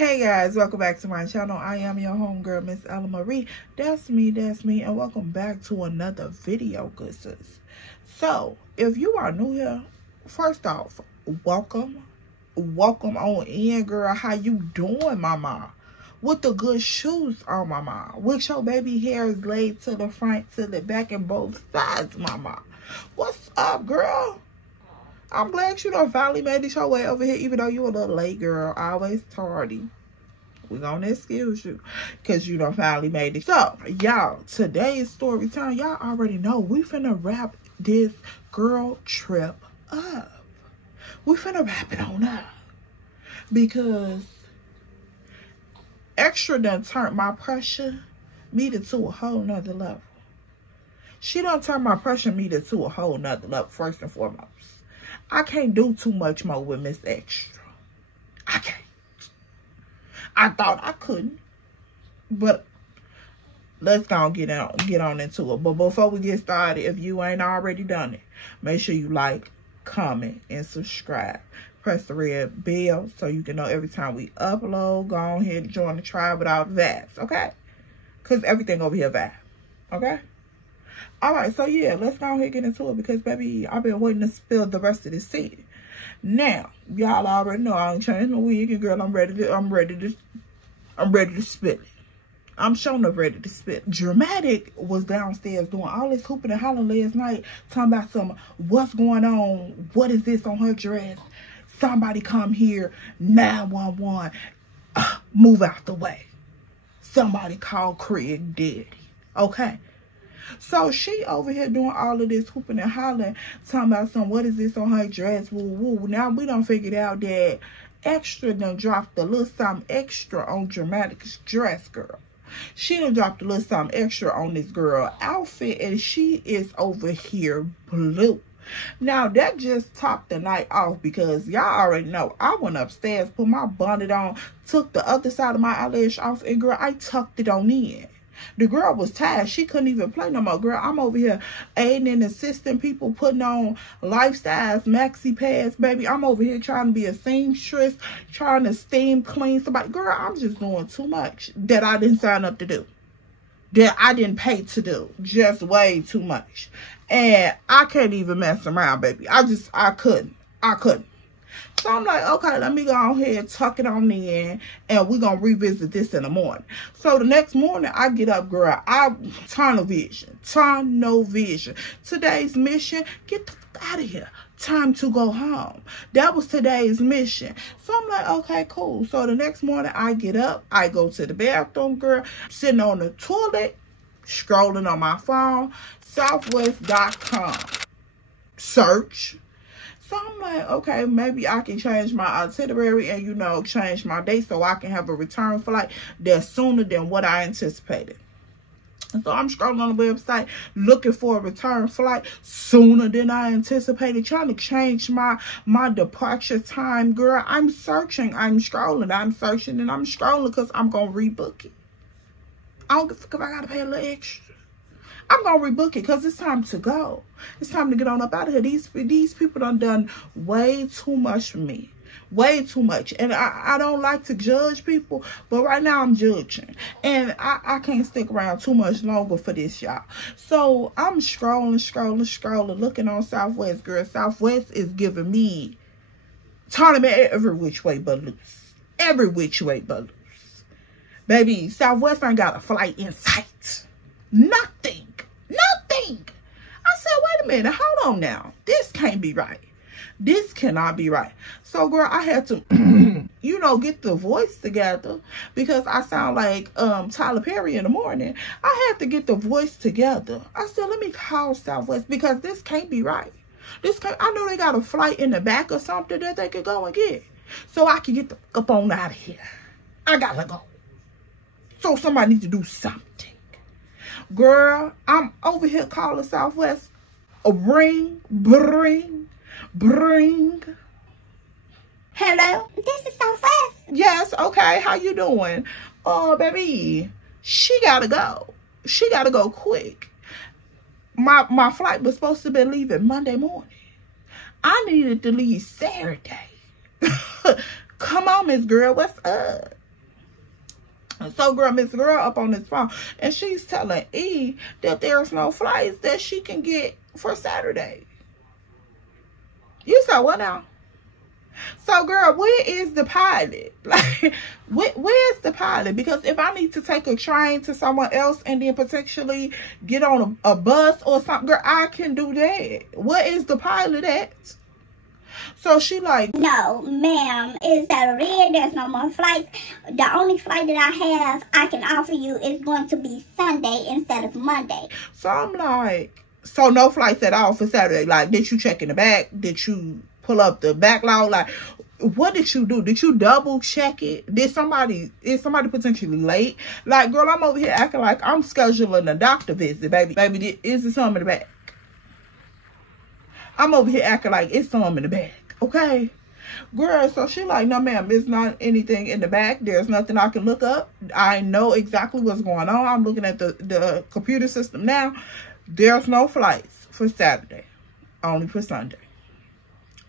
Hey guys, welcome back to my channel. I am your homegirl, Miss Ellaaaaa. That's me, and welcome back to another video, good sis. So, if you are new here, first off, welcome on in, girl. How you doing, mama? With the good shoes on, mama. With your baby hairs laid to the front, to the back, and both sides, mama. What's up, girl? I'm glad you done finally made it your way over here, even though you a little late, girl. Always tardy. We're gonna excuse you because you done finally made it. So, y'all, today's story time, y'all already know we finna wrap this girl trip up. We finna wrap it on up because Extra done turned my pressure meter to a whole nother level. She done turned my pressure meter to a whole nother level, first and foremost. I can't do too much more with Miss Extra. I can't. I thought I couldn't. But let's go and get on into it. But before we get started, if you ain't already done it, make sure you like, comment, and subscribe. Press the red bell so you can know every time we upload. Go on ahead and join the tribe without vibes, okay? Because everything over here vibe, okay? Alright, so yeah, let's go ahead and get into it because, baby, I've been waiting to spill the rest of this tea. Now, y'all already know I ain't changed my wig, and girl, I'm ready to spit it. I'm showing up ready to spit. Dramatic was downstairs doing all this hooping and hollering last night, talking about some, what's going on? What is this on her dress? Somebody come here, 911, move out the way. Somebody call Craig Daddy, okay? So she over here doing all of this hooping and hollering, talking about some, what is this on her dress? Woo woo. Now we done figured out that Extra done dropped a little something extra on Dramatic's dress, girl. She done dropped a little something extra on this girl outfit, and she is over here blue. Now that just topped the night off because y'all already know I went upstairs, put my bonnet on, took the other side of my eyelash off, and girl, I tucked it on in. The girl was tired. She couldn't even play no more. Girl, I'm over here aiding and assisting people, putting on lifestyles, maxi pads, baby. I'm over here trying to be a seamstress, trying to steam clean somebody. Girl, I'm just doing too much that I didn't sign up to do, that I didn't pay to do. Just way too much. And I can't even mess around, baby. I couldn't. So I'm like, okay, let me go ahead and tuck it on in, and we're going to revisit this in the morning. So the next morning, I get up, girl. Tunnel vision. Today's mission, get the fuck out of here. Time to go home. That was today's mission. So I'm like, okay, cool. So the next morning, I get up. I go to the bathroom, girl. Sitting on the toilet, scrolling on my phone. Southwest.com. Search. So I'm like, okay, maybe I can change my itinerary and, you know, change my date so I can have a return flight that's sooner than what I anticipated. And so I'm scrolling on the website looking for a return flight sooner than I anticipated, trying to change my departure time, girl. I'm searching, I'm scrolling, I'm searching, and I'm scrolling because I'm going to rebook it. I don't give a fuck if I got to pay a little extra. I'm going to rebook it because it's time to go. It's time to get on up out of here. These people done way too much for me. Way too much. And I don't like to judge people, but right now I'm judging. And I can't stick around too much longer for this, y'all. So I'm scrolling, looking on Southwest, girl. Southwest is giving me tournament every which way but loose. Every which way but loose. Baby, Southwest ain't got a flight in sight. Nothing. I said, wait a minute, hold on now. This can't be right. This cannot be right. So, girl, I had to, you know, get the voice together because I sound like Tyler Perry in the morning. I had to get the voice together. I said, let me call Southwest because this can't be right. I know they got a flight in the back or something that they could go and get. So I can get the up on out of here. I gotta go. So somebody needs to do something. Girl, I'm over here calling Southwest. Bring. Hello? This is Southwest. Yes, okay. How you doing? Baby, she gotta go. She gotta go quick. My flight was supposed to be leaving Monday morning. I needed to leave Saturday. Come on, Miss Girl, what's up? So, girl, Miss Girl up on this phone, and she's telling E that there's no flights that she can get for Saturday. You said what now? So, girl, where is the pilot? Like, where's the pilot? Because if I need to take a train to someone else and then potentially get on a bus or something, girl, I can do that. What is the pilot at? So she like, no, ma'am, it's Saturday. There's no more flights. The only flight that I have I can offer you is going to be Sunday instead of Monday. So I'm like, so no flights at all for Saturday. Like, did you check in the back? Did you pull up the backlog? Like, what did you do? Did you double check it? Is somebody potentially late? Like, girl, I'm over here acting like I'm scheduling a doctor visit, baby. Baby, is there something in the back? I'm over here acting like it's something in the back. Okay, girl, so she like, no ma'am, it's not anything in the back. There's nothing I can look up. I know exactly what's going on. I'm looking at the computer system now. There's no flights for Saturday, only for Sunday.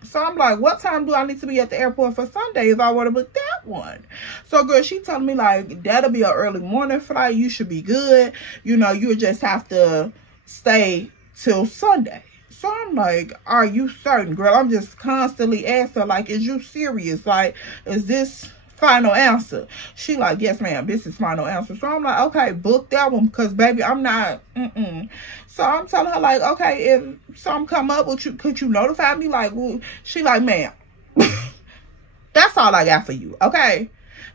So I'm like, what time do I need to be at the airport for Sunday if I want to book that one? So, girl, she telling me, like, that'll be an early morning flight. You should be good. You know, you just have to stay till Sunday. So I'm like, are you certain, girl? I'm just constantly asking, like, is you serious? Like, is this final answer? She like, yes, ma'am, this is final answer. So I'm like, okay, book that one, because, baby, I'm not, So I'm telling her, like, okay, if something come up, could you notify me? Like, well, she like, ma'am, that's all I got for you, okay?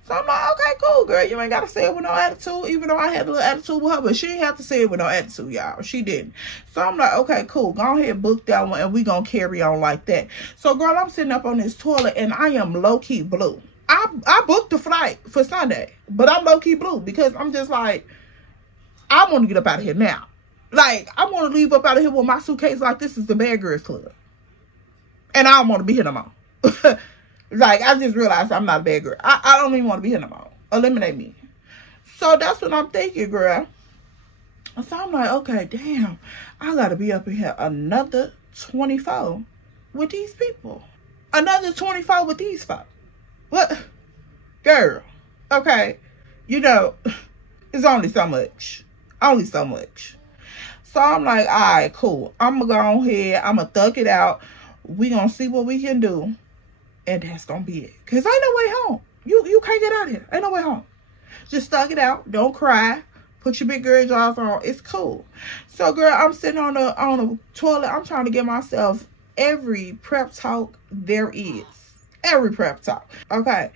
So I'm like, okay, cool, girl. You ain't got to say it with no attitude, even though I had a little attitude with her. But she didn't have to say it with no attitude, y'all. She didn't. So I'm like, okay, cool. Go ahead, book that one, and we going to carry on like that. So, girl, I'm sitting up on this toilet, and I am low-key blue. I booked the flight for Sunday, but I'm low-key blue because I'm just like, I want to get up out of here now. Like, I want to leave up out of here with my suitcase like this is the Bad Girls Club. And I don't want to be here no more. Like, I just realized I'm not a bad girl. I don't even want to be here no more. Eliminate me. So that's what I'm thinking, girl. So I'm like, okay, damn. I got to be up in here another 24 with these people. Another 24 with these folks. What? Girl. Okay. You know, it's only so much. Only so much. So I'm like, all right, cool. I'm going to go ahead. I'm going to thug it out. We going to see what we can do. And that's going to be it. Because ain't no way home. You can't get out of here. Ain't no way home. Just thug it out. Don't cry. Put your big girl drawers on. It's cool. So, girl, I'm sitting on the toilet. I'm trying to get myself every prep talk there is. Every prep talk. Okay.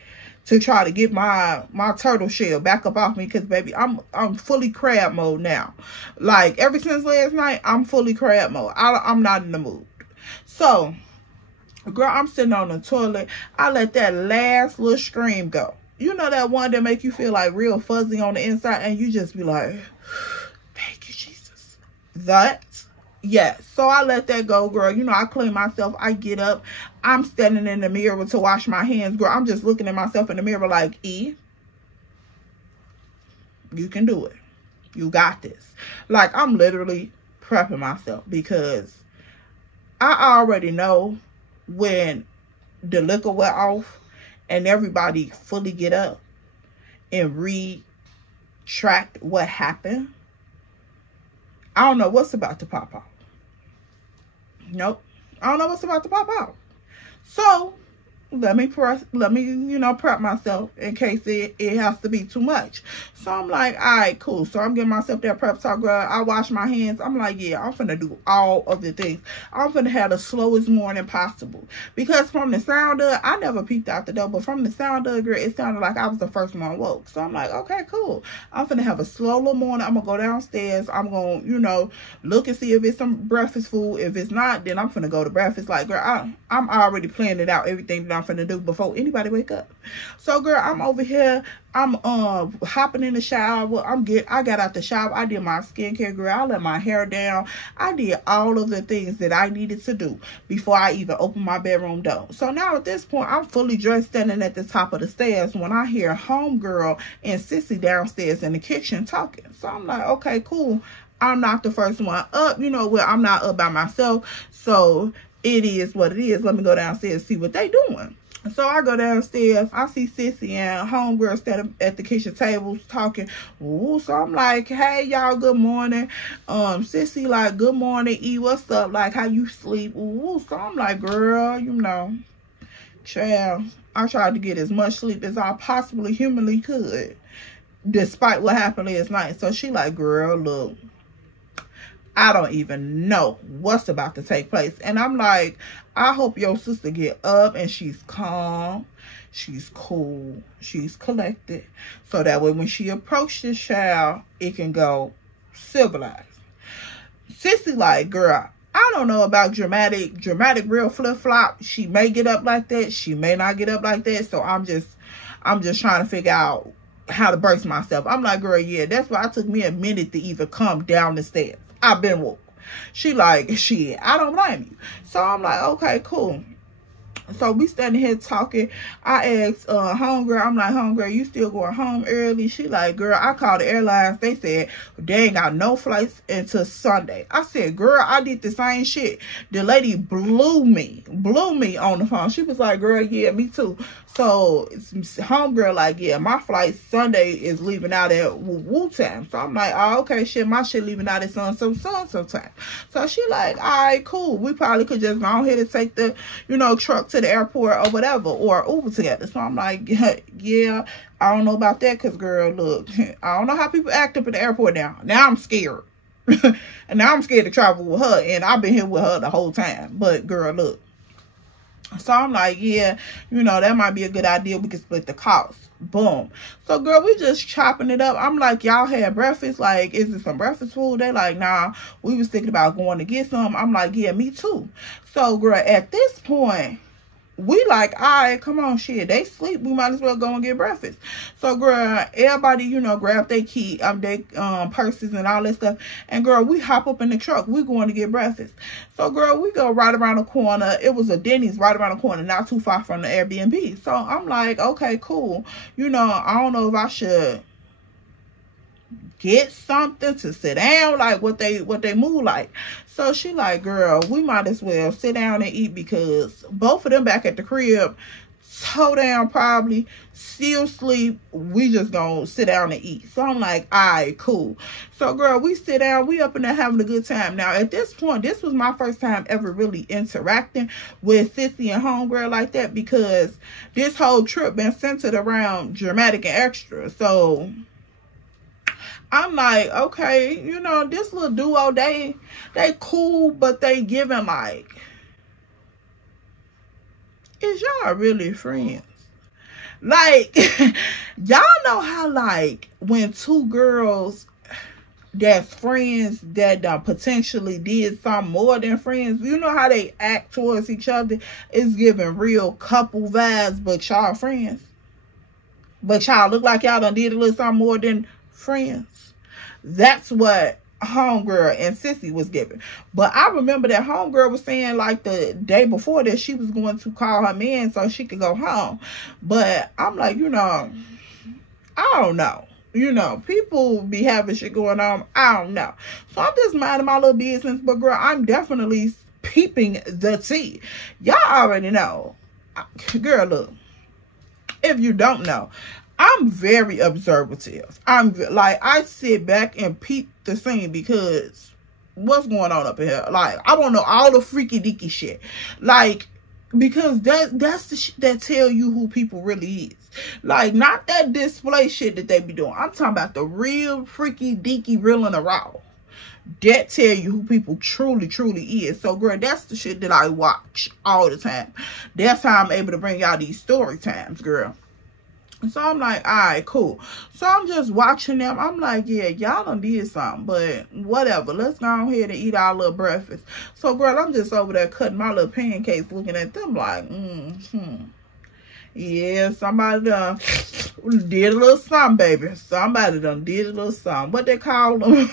To try to get my turtle shell back up off me. Because, baby, I'm fully crab mode now. Like, ever since last night, I'm fully crab mode. I'm not in the mood. So, girl, I'm sitting on the toilet. I let that last little scream go. You know that one that make you feel like real fuzzy on the inside, and you just be like, thank you, Jesus. That, yes. So I let that go, girl. You know, I clean myself. I get up. I'm standing in the mirror to wash my hands, girl. I'm just looking at myself in the mirror like, E, you can do it. You got this. Like, I'm literally prepping myself because I already know when the liquor went off and everybody fully get up and retract what happened, I don't know what's about to pop out. Nope. I don't know what's about to pop out. So let me prep myself in case it has to be too much. So I'm like, all right, cool. So I'm giving myself that prep talk, girl. I wash my hands. I'm like, yeah, I'm finna do all of the things. I'm finna have the slowest morning possible. Because from the sound of, I never peeped out the door, but from the sound of, girl, it sounded like I was the first one woke. So I'm like, okay, cool. I'm finna have a slow little morning. I'm gonna go downstairs. I'm gonna, look and see if it's some breakfast food. If it's not, then I'm finna go to breakfast. Like, girl, I'm already planning out everything that I'm finna do before anybody wake up. So, girl, I'm over here. I'm hopping in the shower. I got out the shower. I did my skincare, girl. I let my hair down. I did all of the things that I needed to do before I even opened my bedroom door. So now at this point, I'm fully dressed, standing at the top of the stairs when I hear homegirl and sissy downstairs in the kitchen talking. So I'm like, okay, cool. I'm not the first one up. You know what? I'm not up by myself. So it is what it is. Let me go downstairs and see what they doing. So I go downstairs. I see Sissy and homegirl standing at the kitchen tables talking. Ooh, so I'm like, hey, y'all, good morning. Sissy like, good morning, E. What's up? Like, how you sleep? Ooh, so I'm like, girl, you know, child, I tried to get as much sleep as I possibly humanly could, despite what happened last night. So she like, girl, look, I don't even know what's about to take place. And I'm like, I hope your sister get up and she's calm, she's cool, she's collected, so that way when she approaches this child, it can go civilized. Sissy like, girl, I don't know about dramatic real flip-flop. She may get up like that, she may not get up like that. So I'm just trying to figure out how to brace myself. I'm like, girl, yeah, that's why it took me a minute to even come down the stairs. I've been woke. She like, shit, I don't blame you. So I'm like, okay, cool. So we standing here talking. I asked homegirl, I'm like, homegirl, you still going home early? She like, girl, I called the airlines. They said they ain't got no flights until Sunday. I said, girl, I did the same shit. The lady blew me on the phone. She was like, girl, yeah, me too. So homegirl like, yeah, my flight Sunday is leaving out at Woo time. So I'm like, oh, okay, shit, my shit leaving out at sometime. So she like, all right, cool. We probably could just go ahead and take the, you know, truck to the airport or whatever, or Uber together. So I'm like, yeah, I don't know about that, because girl, look, I don't know how people act up at the airport now. Now I'm scared. And now I'm scared to travel with her, and I've been here with her the whole time. But girl, look. So I'm like, yeah, you know, that might be a good idea. We can split the cost. Boom. So girl, we just chopping it up. I'm like, y'all had breakfast? Like, is it some breakfast food? They like, nah, we was thinking about going to get some. I'm like, yeah, me too. So girl, at this point, we like, all right, come on, shit, they sleep, we might as well go and get breakfast. So girl, everybody, you know, grab their key, they purses and all that stuff, and girl, we hop up in the truck. We going to get breakfast. So girl, we go right around the corner. It was a Denny's right around the corner, not too far from the Airbnb. So I'm like, okay, cool, you know, I don't know if I should get something to sit down, like what they move like. So she like, girl, we might as well sit down and eat, because both of them back at the crib, toe down, probably still sleep. We just gonna sit down and eat. So I'm like, all right, cool. So girl, we sit down, we up in there having a good time. Now at this point, this was my first time ever really interacting with Sissy and homegirl like that, because this whole trip been centered around dramatic and extra. So I'm like, okay, you know, this little duo, they cool, but they giving like, is y'all really friends? Like, y'all know how, like, when two girls that's friends that potentially did something more than friends, you know how they act towards each other? It's giving real couple vibes, but y'all friends. But y'all look like y'all done did a little something more than friends. That's what homegirl and Sissy was giving. But I remember that homegirl was saying, like, the day before that she was going to call her man so she could go home. But I'm like, you know, I don't know. You know, people be having shit going on. I don't know. So I'm just minding my little business. But girl, I'm definitely peeping the tea. Y'all already know. Girl, look, if you don't know, I'm very observative. I'm like, I sit back and peep the scene, because what's going on up in here? Like, I want to know all the freaky deaky shit. Like, because that's the shit that tell you who people really is. Like, not that display shit that they be doing. I'm talking about the real freaky deaky, real and the raw. That tell you who people truly is. So girl, that's the shit that I watch all the time. That's how I'm able to bring y'all these story times, girl. So I'm like, all right, cool. So I'm just watching them. I'm like, yeah, y'all done did something, but whatever. Let's go ahead and eat our little breakfast. So, girl, I'm just over there cutting my little pancakes, looking at them like, Yeah, somebody done did a little something, baby. Somebody done did a little something. What they call them?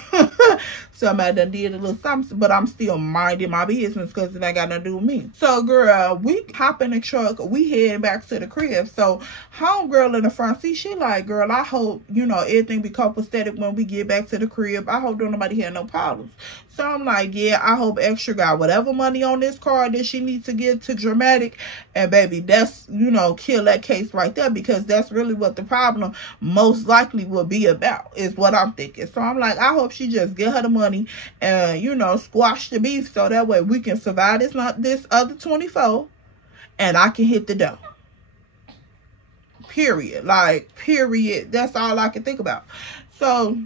Somebody done did a little something, but I'm still minding my business because it ain't got nothing to do with me. So, girl, we hop in the truck. We head back to the crib. So, homegirl in the front seat, she like, girl, I hope, you know, everything be copacetic when we get back to the crib. I hope don't nobody have no problems. So, I'm like, yeah, I hope Extra got whatever money on this card that she needs to give to Dramatic. And, baby, that's, you know, kill that case right there, because that's really what the problem most likely will be about, is what I'm thinking. So, I'm like, I hope she just get her the money and, you know, squash the beef so that way we can survive this other 24 and I can hit the dough. Period. Like, period. That's all I can think about. So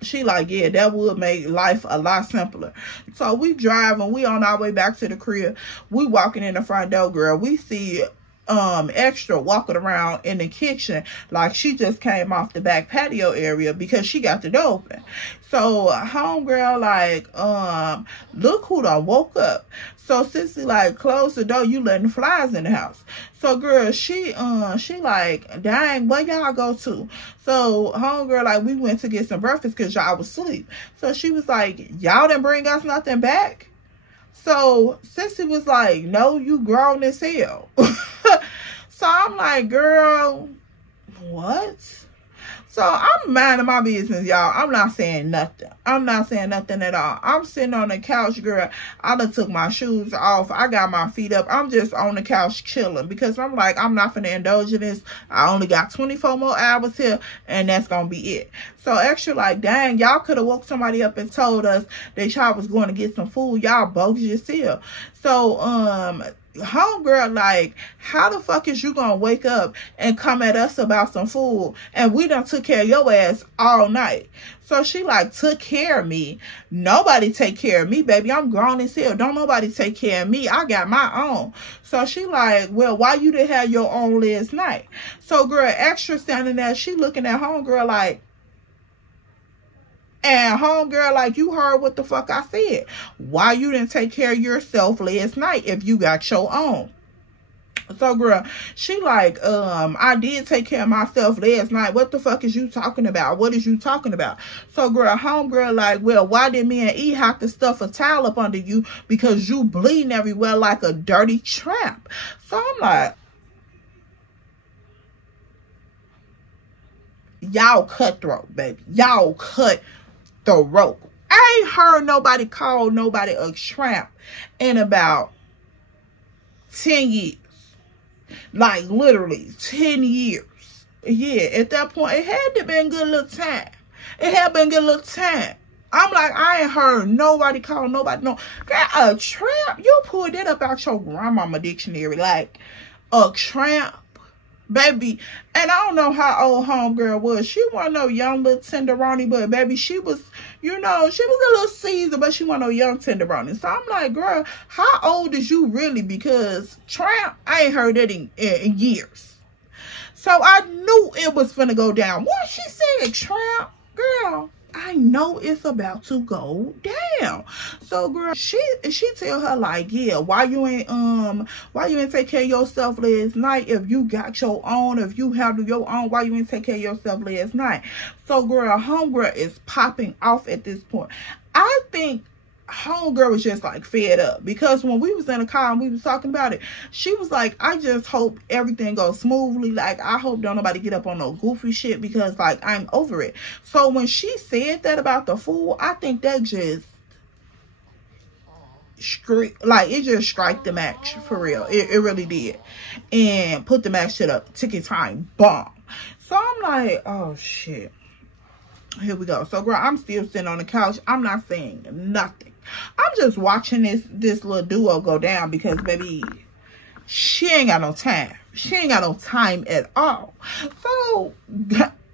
she like, yeah, that would make life a lot simpler. So we drive and we on our way back to the crib. We walking in the front door, girl. We see Extra walking around in the kitchen like she just came off the back patio area because she got the door open. So homegirl like, look who done woke up. So Sissy like, close the door, you letting flies in the house. So girl, she like, dang, where y'all go to? So homegirl like, we went to get some breakfast because y'all was asleep. So she was like, y'all didn't bring us nothing back? So Sissy was like, no, you grown as hell. So I'm like, girl, what? So I'm minding my business, y'all. I'm not saying nothing. I'm not saying nothing at all. I'm sitting on the couch, girl. I done took my shoes off. I got my feet up. I'm just on the couch chilling because I'm like, I'm not finna indulge in this. I only got 24 more hours here and that's gonna be it. So Extra like, dang, y'all could have woke somebody up and told us that y'all was going to get some food. Y'all bogus yourself. So, homegirl like, how the fuck is you gonna wake up and come at us about some food and we done took care of your ass all night? So she like, took care of me? Nobody take care of me, baby. I'm grown as hell. Don't nobody take care of me. I got my own. So she like, well, why you didn't have your own last night? So girl, Extra standing there, she looking at homegirl like, and homegirl like, you heard what the fuck I said. Why you didn't take care of yourself last night if you got your own? So girl, she like, I did take care of myself last night. What the fuck is you talking about? What is you talking about? So girl, homegirl like, well, why did me and E have to stuff a towel up under you? Because you bleeding everywhere like a dirty tramp. So I'm like, y'all cutthroat, baby. Y'all cut the rope. I ain't heard nobody call nobody a tramp in about 10 years. Like literally 10 years. Yeah, at that point, it had to been good little time. It had been good little time. I'm like, I ain't heard nobody call nobody no. Girl, a tramp? You pulled that up out your grandmama dictionary. Like, a tramp? Baby, and I don't know how old homegirl was. She wasn't no young little tenderoni, but baby, she was, you know, she was a little seasoned, but she wasn't no young tenderoni. So I'm like, girl, how old is you really? Because tramp, I ain't heard that in years. So I knew it was finna go down. Once she said tramp, girl, I know it's about to go down. So girl, she tell her like, yeah, why you ain't take care of yourself last night? If you got your own, if you handle your own, why you ain't take care of yourself last night? So girl, homegirl is popping off at this point. I think homegirl was just like fed up, because when we was in the car and we was talking about it, she was like, I just hope everything goes smoothly. Like, I hope don't nobody get up on no goofy shit, because like, I'm over it. So when she said that about the food, I think that just it just strike the match for real. It really did, and put the match to the ticket time bomb. So I'm like, oh shit, here we go. So girl, I'm still sitting on the couch. I'm not saying nothing. I'm just watching this little duo go down, because baby, she ain't got no time. She ain't got no time at all. So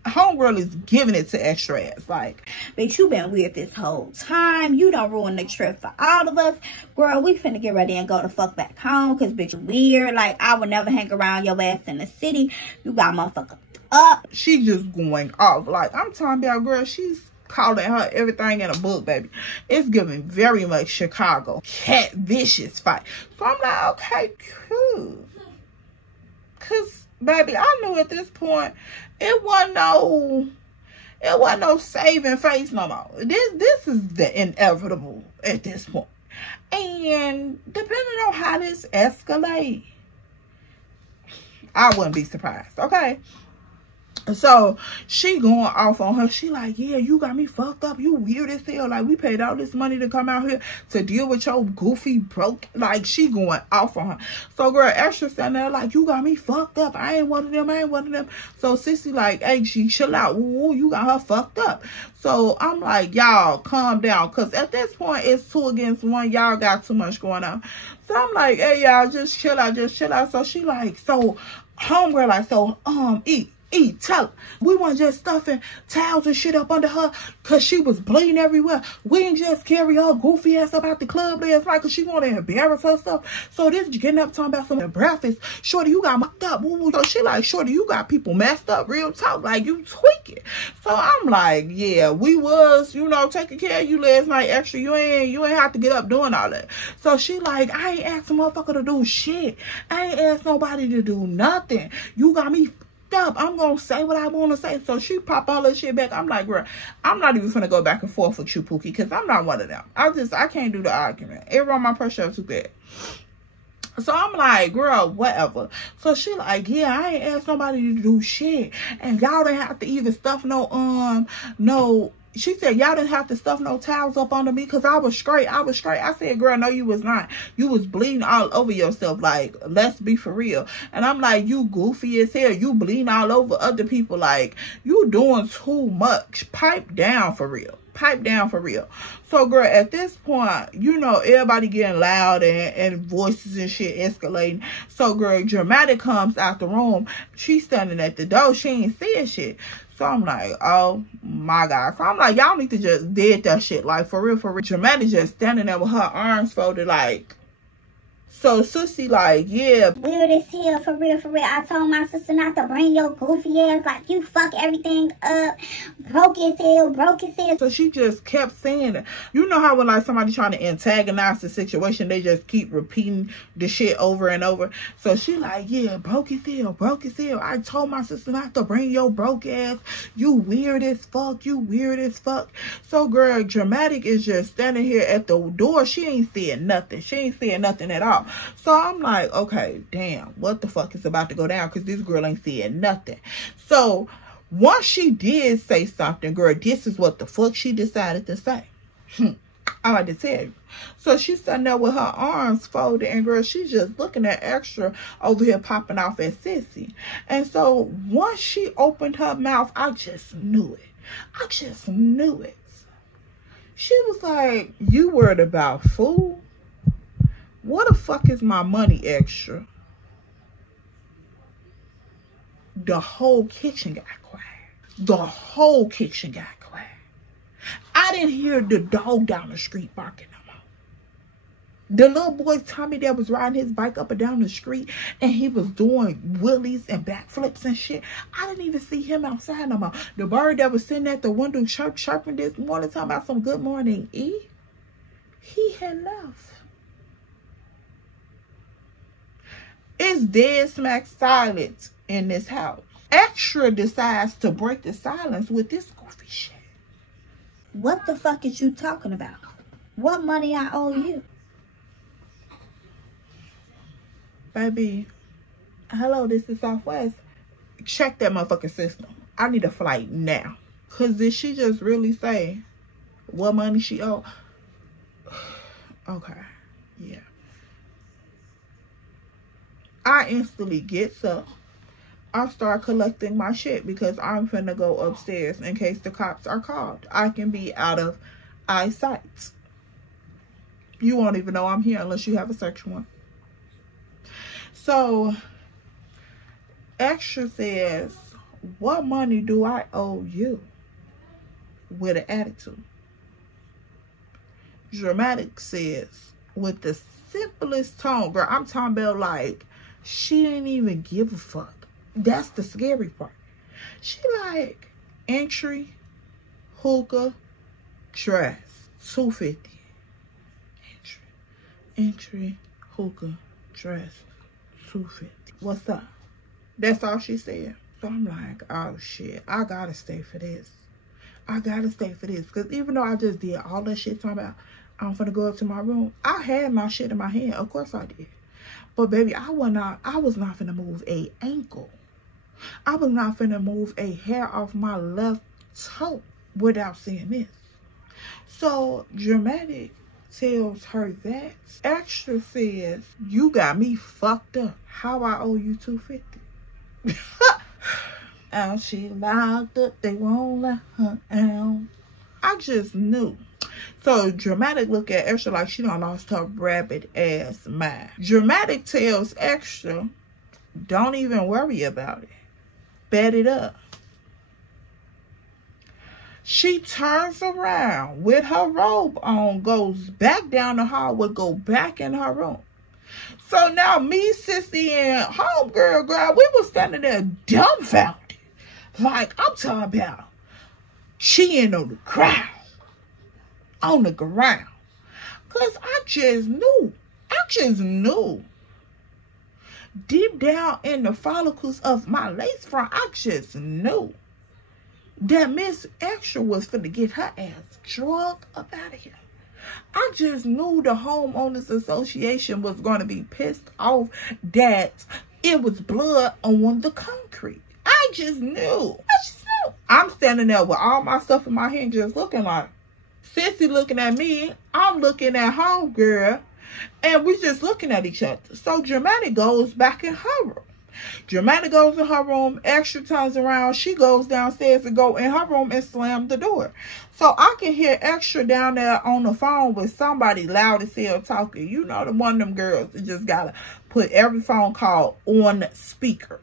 homegirl is giving it to Extra ass like, bitch, you been weird this whole time. You don't ruin the trip for all of us. Girl, we finna get ready and go the fuck back home, because bitch, you weird. Like, I would never hang around your ass in the city. You got motherfucker up. She just going off. Like, I'm talking about, girl, she's calling her everything in a book, baby. It's giving very much Chicago cat vicious fight. So I'm like, okay, cool. Cause baby, I knew at this point it wasn't no saving face no more. This is the inevitable at this point. And depending on how this escalates, I wouldn't be surprised, okay? So she going off on her. She like, yeah, you got me fucked up. You weird as hell. Like, we paid all this money to come out here to deal with your goofy broke. Like, she going off on her. So girl, Extra standing there like, you got me fucked up. I ain't one of them. I ain't one of them. So Sissy like, hey, she chill out. Ooh, you got her fucked up. So I'm like, y'all calm down. Cause at this point it's 2 against 1. Y'all got too much going on. So I'm like, hey, y'all, just chill out. Just chill out. So she like, so homegirl like, so tell her we weren't just stuffing towels and shit up under her because she was bleeding everywhere. We ain't just carry her goofy ass up out the club last night because she want to embarrass herself. So this getting up talking about some of the breakfast. Shorty, you got mucked up. Woo. So she like, shorty, you got people messed up. Real talk, like you tweaking. So I'm like, yeah, we was, you know, taking care of you last night. Extra, you ain't have to get up doing all that. So she like, I ain't asked a motherfucker to do shit. I ain't asked nobody to do nothing. You got me up. I'm gonna say what I want to say. So she pop all that shit back. I'm like, girl, I'm not even gonna go back and forth with you, Pookie, because I'm not one of them. I can't do the argument. It run my pressure up too bad. So I'm like, girl, whatever. So she like, yeah, I ain't asked nobody to do shit, and y'all didn't have to either stuff no. She said, y'all didn't have to stuff no towels up under me because I was straight. I said, girl, no, you was not. You was bleeding all over yourself. Like, let's be for real. And I'm like, you goofy as hell. You bleeding all over other people. Like, you doing too much. Pipe down for real. Pipe down for real. So, girl, at this point, you know, everybody getting loud and voices and shit escalating. So, girl, Dramatic comes out the room. She's standing at the door. She ain't seeing shit. So I'm like, oh my God. So I'm like, y'all need to just did that shit. Like, for real, for real. Dramatic just standing there with her arms folded like. So Sissy like, yeah. Weird as hell, for real, for real. I told my sister not to bring your goofy ass. Like, you fuck everything up. Broke as hell. So she just kept saying it. You know how when like somebody trying to antagonize the situation, they just keep repeating the shit over and over. So she like, yeah, broke as hell. I told my sister not to bring your broke ass. You weird as fuck. So girl, Dramatic is just standing here at the door. She ain't saying nothing. At all. So I'm like, okay, damn, what the fuck is about to go down? Because this girl ain't saying nothing. So once she did say something, girl, this is what the fuck she decided to say. I like to tell you. So she's standing there with her arms folded, and girl, she's just looking at Extra over here popping off at Sissy. And so once she opened her mouth, I just knew it. She was like, you worried about food? What the fuck is my money, Extra? The whole kitchen got quiet. I didn't hear the dog down the street barking no more. The little boy Tommy that was riding his bike up and down the street and he was doing wheelies and backflips and shit. I didn't even see him outside no more. The bird that was sitting at the window chirping this morning talking about some good morning, E. He had left. It's dead smack silence in this house. Extra decides to break the silence with this goofy shit. What the fuck is you talking about? What money I owe you? Baby, hello, this is Southwest. Check that motherfucking system. I need a flight now. Because did she just really say what money she owe? Okay, yeah. I instantly gets up. I start collecting my shit because I'm finna go upstairs in case the cops are called. I can be out of eyesight. You won't even know I'm here unless you have a search warrant. So, Extra says, what money do I owe you? With an attitude. Dramatic says, with the simplest tone, girl, I'm talking about like, she didn't even give a fuck. That's the scary part. She like, entry, hookah, dress, $250. Entry, hookah, dress, $250. What's up? That's all she said. So I'm like, oh shit, I gotta stay for this. I gotta stay for this. Because even though I just did all that shit talking about I'm finna go up to my room, I had my shit in my hand. Of course I did. But baby, I was not finna move a ankle. I was not finna move a hair off my left toe without seeing this. So Dramatic tells her that. Extra says, you got me fucked up. How I owe you $250? And she locked up, they won't let her out. I just knew. So Dramatic look at Extra like she done lost her rabbit ass mind. Dramatic tells Extra, don't even worry about it. Bet it up. She turns around with her robe on, goes back down the hall, would go back in her room. So now me, Sissy, and homegirl, girl, we was standing there dumbfounded. Like, I'm talking about cheering on the crowd, on the ground. Because I just knew. Deep down in the follicles of my lace front, I just knew that Miss Extra was finna get her ass drug up out of here. I just knew the homeowners association was going to be pissed off that it was blood on the concrete. I just knew. I'm standing there with all my stuff in my hand, just looking like, Sissy looking at me, I'm looking at homegirl, and we just looking at each other. So Dramatic goes back in her room. Dramatic goes in her room, Extra turns around, she goes downstairs to go in her room and slam the door. So I can hear Extra down there on the phone with somebody loud as hell talking. You know, the one of them girls that just gotta put every phone call on speaker.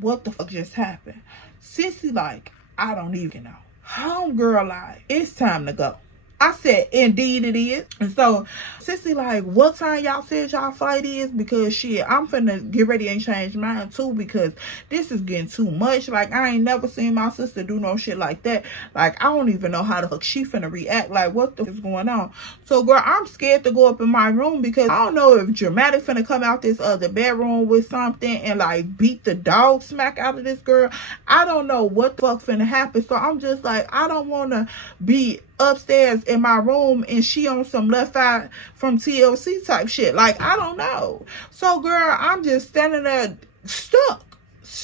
What the fuck just happened? Sissy like, I don't even know. Homegirl like, it's time to go. I said, indeed it is. And so Sissy like, what time y'all said y'all flight is? Because shit, I'm finna get ready and change mine too, because this is getting too much. Like, I ain't never seen my sister do no shit like that. Like, I don't even know how the fuck she finna react. Like, what the fuck is going on? So girl, I'm scared to go up in my room because I don't know if Dramatic finna come out this other bedroom with something and like beat the dog smack out of this girl. I don't know what the fuck finna happen. So I'm just like, I don't wanna be upstairs in my room and she on some Left Eye from TLC type shit. Like, I don't know. So girl, I'm just standing there stuck.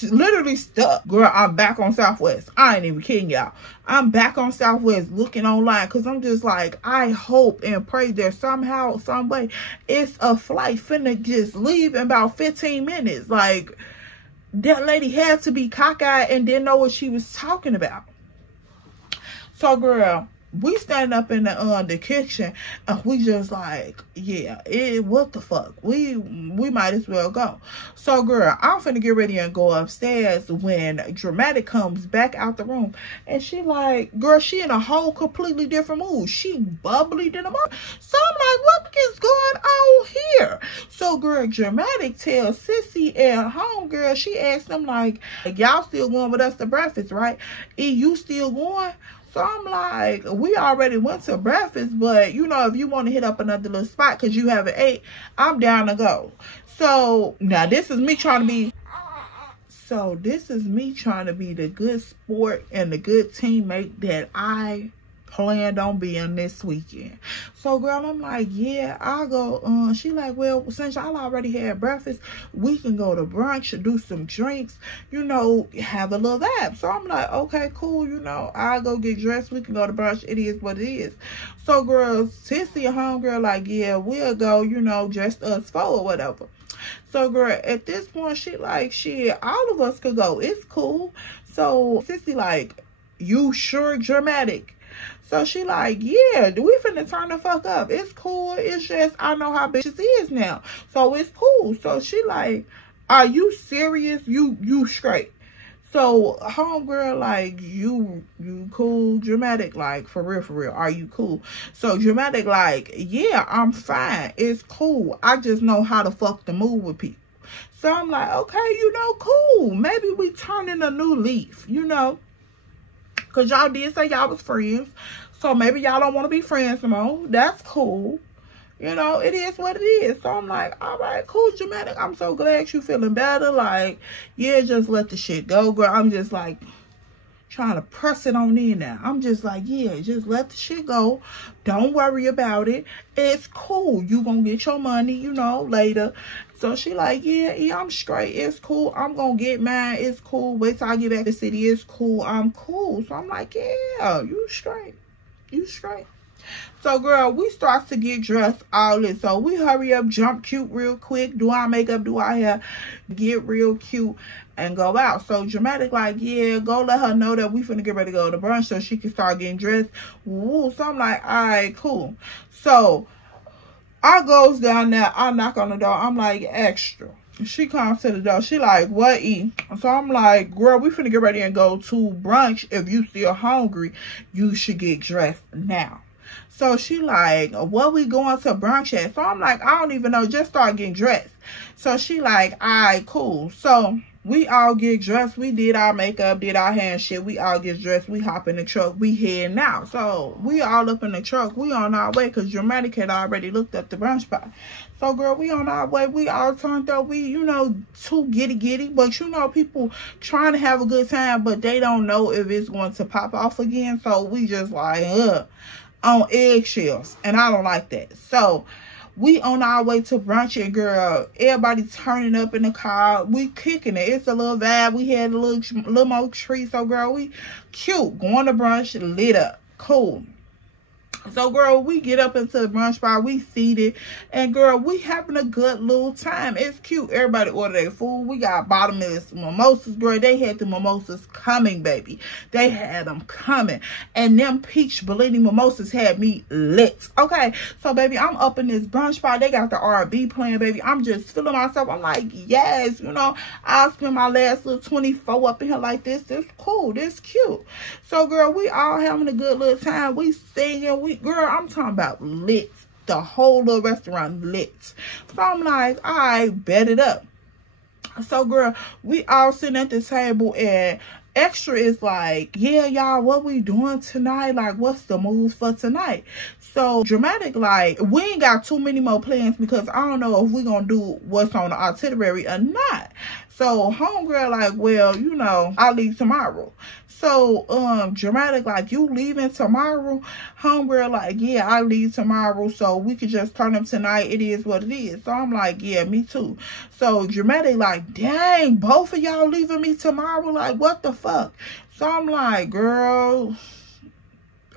Literally stuck. Girl, I'm back on Southwest. I ain't even kidding y'all. I'm back on Southwest looking online because I'm just like, I hope and pray that somehow, some way, it's a flight finna just leave in about 15 minutes. Like, that lady had to be cockeyed and didn't know what she was talking about. So girl, we standing up in the kitchen and we just like, yeah, what the fuck? We might as well go. So girl, I'm finna get ready and go upstairs when Dramatic comes back out the room and she like, girl, she in a whole completely different mood. She bubbly than a mother. So I'm like, what is going on here? So girl, Dramatic tells Sissy and homegirl, she asked them like, y'all still going with us to breakfast, right? You still going? So I'm like, we already went to breakfast, but you know, if you want to hit up another little spot because you haven't ate, I'm down to go. So now this is me trying to be the good sport and the good teammate that I planned on being this weekend. So girl, I'm like, yeah, I'll go. She like, well, since y'all already had breakfast, we can go to brunch, do some drinks, you know, have a little vibe. So I'm like, okay, cool, you know, I'll go get dressed, we can go to brunch, it is what it is. So girl, Sissy and homegirl like, yeah, we'll go, you know, just us four or whatever. So girl, at this point, she like, shit, all of us could go, it's cool. So Sissy like, you sure, Dramatic? So she like, yeah, we finna turn the fuck up. It's cool. It's just, I know how bitches is now. So it's cool. So she like, are you serious? You straight. So homegirl like, you cool? Dramatic like, for real, are you cool? So Dramatic like, yeah, I'm fine. It's cool. I just know how to fuck the move with people. So I'm like, okay, you know, cool. Maybe we turning a new leaf, you know. Because y'all did say y'all was friends. So maybe y'all don't want to be friends no more. That's cool. You know, it is what it is. So I'm like, all right, cool, dramatic. I'm so glad you feeling better. Like, yeah, just let the shit go, girl. I'm just like trying to press it on in now. I'm just like, yeah, just let the shit go. Don't worry about it. It's cool. You gonna get your money, you know, later. So she like, yeah, I'm straight. It's cool. I'm gonna get mine. It's cool. Wait till I get back to the city. It's cool. I'm cool. So I'm like, yeah, you straight. You straight. So, girl, we start to get dressed, all this. So, we hurry up, jump cute real quick, do our makeup, do our hair, get real cute, and go out. So, dramatic, like, yeah, go let her know that we finna get ready to go to brunch so she can start getting dressed. Woo. So, I'm like, all right, cool. So, I goes down there. I knock on the door. I'm like, extra. She comes to the door. She like, what, E? So, I'm like, girl, we finna get ready and go to brunch. If you still hungry, you should get dressed now. So she like, what we going to brunch at? So I'm like, I don't even know. Just start getting dressed. So she like, all right, cool. So we all get dressed. We did our makeup, did our hair and shit. We all get dressed. We hop in the truck. We heading out. So we all up in the truck. We on our way because Dramatic had already looked up the brunch spot. So, girl, we on our way. We all turned up. We, you know, too giddy. But, you know, people trying to have a good time, but they don't know if it's going to pop off again. So we just like, on eggshells, and I don't like that. So we on our way to brunch, and girl, everybody turning up in the car. We kicking it. It's a little vibe. We had a little more treat. So girl, we cute, going to brunch, lit up, cool. So, girl, we get up into the brunch spot. We seated. And, girl, we having a good little time. It's cute. Everybody order their food. We got bottomless mimosas, girl. They had the mimosas coming, baby. They had them coming. And them peach Bellini mimosas had me lit. Okay? So, baby, I'm up in this brunch spot. They got the R&B playing, baby. I'm just feeling myself. I'm like, yes, you know, I'll spend my last little 24 up in here like this. This cool. This cute. So, girl, we all having a good little time. We singing. Girl, I'm talking about lit. The whole little restaurant lit. So I'm like, all right, bet it up. So, girl, we all sitting at the table, and extra is like, yeah, y'all, what we doing tonight? Like, what's the moves for tonight? So, dramatic, like, we ain't got too many more plans because I don't know if we gonna do what's on the itinerary or not. So, homegirl, like, well, you know, I'll leave tomorrow. So, dramatic, like, you leaving tomorrow? Homegirl, like, yeah, I leave tomorrow, so we could just turn up tonight. It is what it is. So, I'm like, yeah, me too. So, dramatic, like, dang, both of y'all leaving me tomorrow? Like, what the fuck? So, I'm like, girl,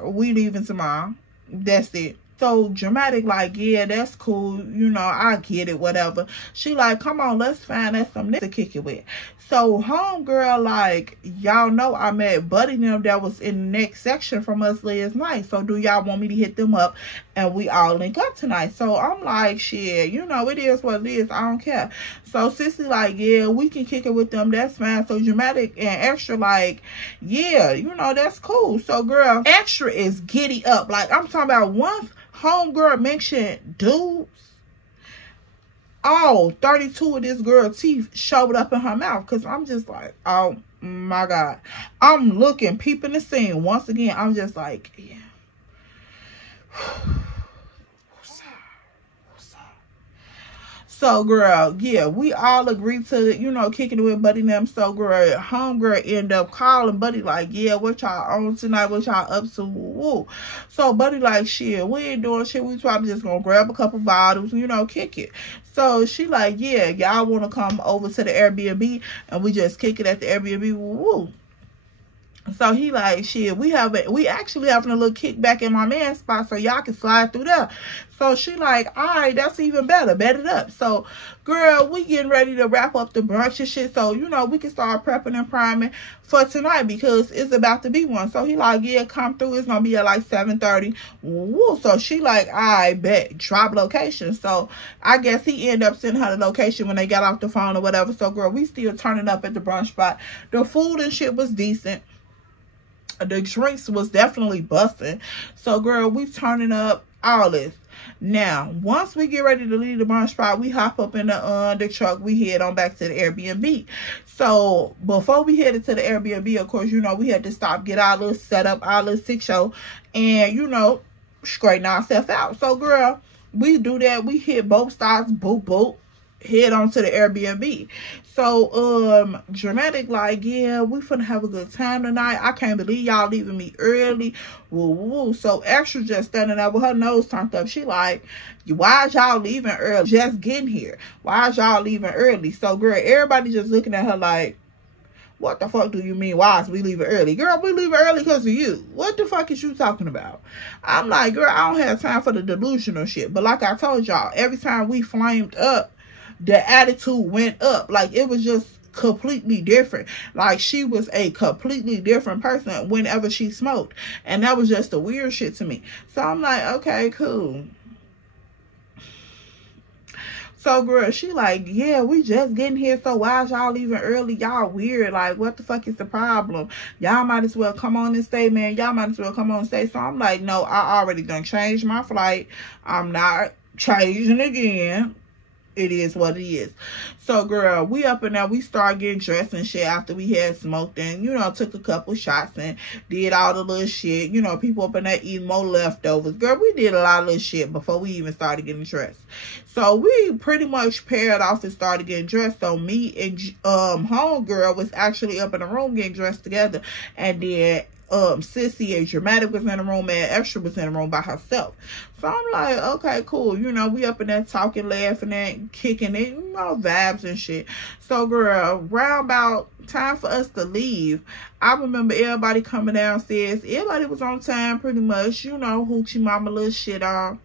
we leaving tomorrow. That's it. So, dramatic, like, yeah, that's cool. You know, I get it, whatever. She like, come on, let's find us some niggas to kick it with. So, homegirl, like, y'all know I met Buddy them that was in the next section from us last night. So, do y'all want me to hit them up and we all link up tonight? So, I'm like, shit, you know, it is what it is. I don't care. So, Sissy like, yeah, we can kick it with them. That's fine. So, dramatic and extra like, yeah, you know, that's cool. So, girl, extra is giddy up. Like, I'm talking about once homegirl mentioned dudes, all 32 of this girl's teeth showed up in her mouth. Because I'm just like, oh my God. I'm looking, peeping the scene. Once again, I'm just like, yeah. So, girl, yeah, we all agreed to, you know, kicking it with Buddy and them. So, girl, homegirl end up calling Buddy like, yeah, what y'all on tonight? What y'all up to? Woo. So, Buddy like, shit, we ain't doing shit. We probably just gonna grab a couple bottles, you know, kick it. So, she like, yeah, y'all want to come over to the Airbnb and we just kick it at the Airbnb? Woo. So he like, shit, we actually having a little kickback in my man's spot, so y'all can slide through there. So she like, all right, that's even better. Bet it up. So, girl, we getting ready to wrap up the brunch and shit. So, you know, we can start prepping and priming for tonight because it's about to be one. So he like, yeah, come through. It's gonna be at like 7:30. Woo. So she like, I bet, drop location. So I guess he ended up sending her the location when they got off the phone or whatever. So, girl, we still turning up at the brunch spot. The food and shit was decent. The drinks was definitely busting. So, girl, we turning up all this. Now, once we get ready to leave the brunch spot, we hop up in the truck. We head on back to the Airbnb. So, before we headed to the Airbnb, of course, you know, we had to stop, get our little setup, our little 6 show, and, you know, straighten ourselves out. So, girl, we do that. We hit both stops, boop, boop, head on to the Airbnb. So, Dramatic like, yeah, we finna have a good time tonight. I can't believe y'all leaving me early. Woo, woo, woo. So, Extra just standing there with her nose turned up. She like, why is y'all leaving early? Just getting here. Why is y'all leaving early? So, girl, everybody just looking at her like, what the fuck do you mean? Why is we leaving early? Girl, we leaving early because of you. What the fuck is you talking about? I'm like, girl, I don't have time for the delusional shit. But like I told y'all, every time we flamed up, the attitude went up. Like, it was just completely different. Like, she was a completely different person whenever she smoked. And that was just the weird shit to me. So I'm like, okay, cool. So, girl, she like, yeah, we just getting here, so why is y'all leaving early? Y'all weird. Like, what the fuck is the problem? Y'all might as well come on and stay, man. Y'all might as well come on and stay. So, I'm like, no, I already done changed my flight. I'm not changing again. It is what it is. So, girl, we up and now we start getting dressed and shit after we had smoked and, you know, took a couple shots and did all the little shit. You know, people up in there eating more leftovers. Girl, we did a lot of little shit before we even started getting dressed. So, we pretty much paired off and started getting dressed. So, me and homegirl was actually up in the room getting dressed together. And then Sissy and Dramatic was in the room and Extra was in the room by herself. So I'm like, okay, cool. You know, we up in there talking, laughing and kicking it, you know, vibes and shit. So, girl, round about time for us to leave, I remember everybody coming downstairs. Everybody was on time pretty much, you know, hoochie mama little shit on.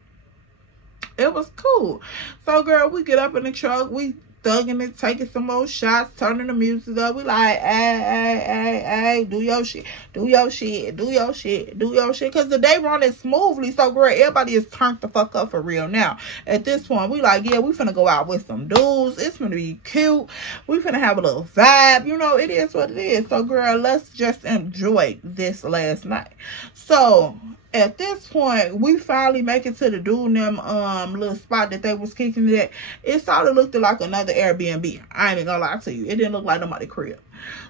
It was cool. So, girl, we get up in the truck. We thugging it, taking some more shots, turning the music up. We like, hey, do your shit, do your shit, do your shit, do your shit. Because the day running smoothly. So, girl, everybody is turned the fuck up for real now. At this point, we like, yeah, we finna go out with some dudes. It's finna be cute. We finna have a little vibe. You know, it is what it is. So, girl, let's just enjoy this last night. So, at this point, we finally make it to the dude and them little spot that they was kicking it at. It sort of looked like another Airbnb. I ain't even gonna lie to you. It didn't look like nobody's crib.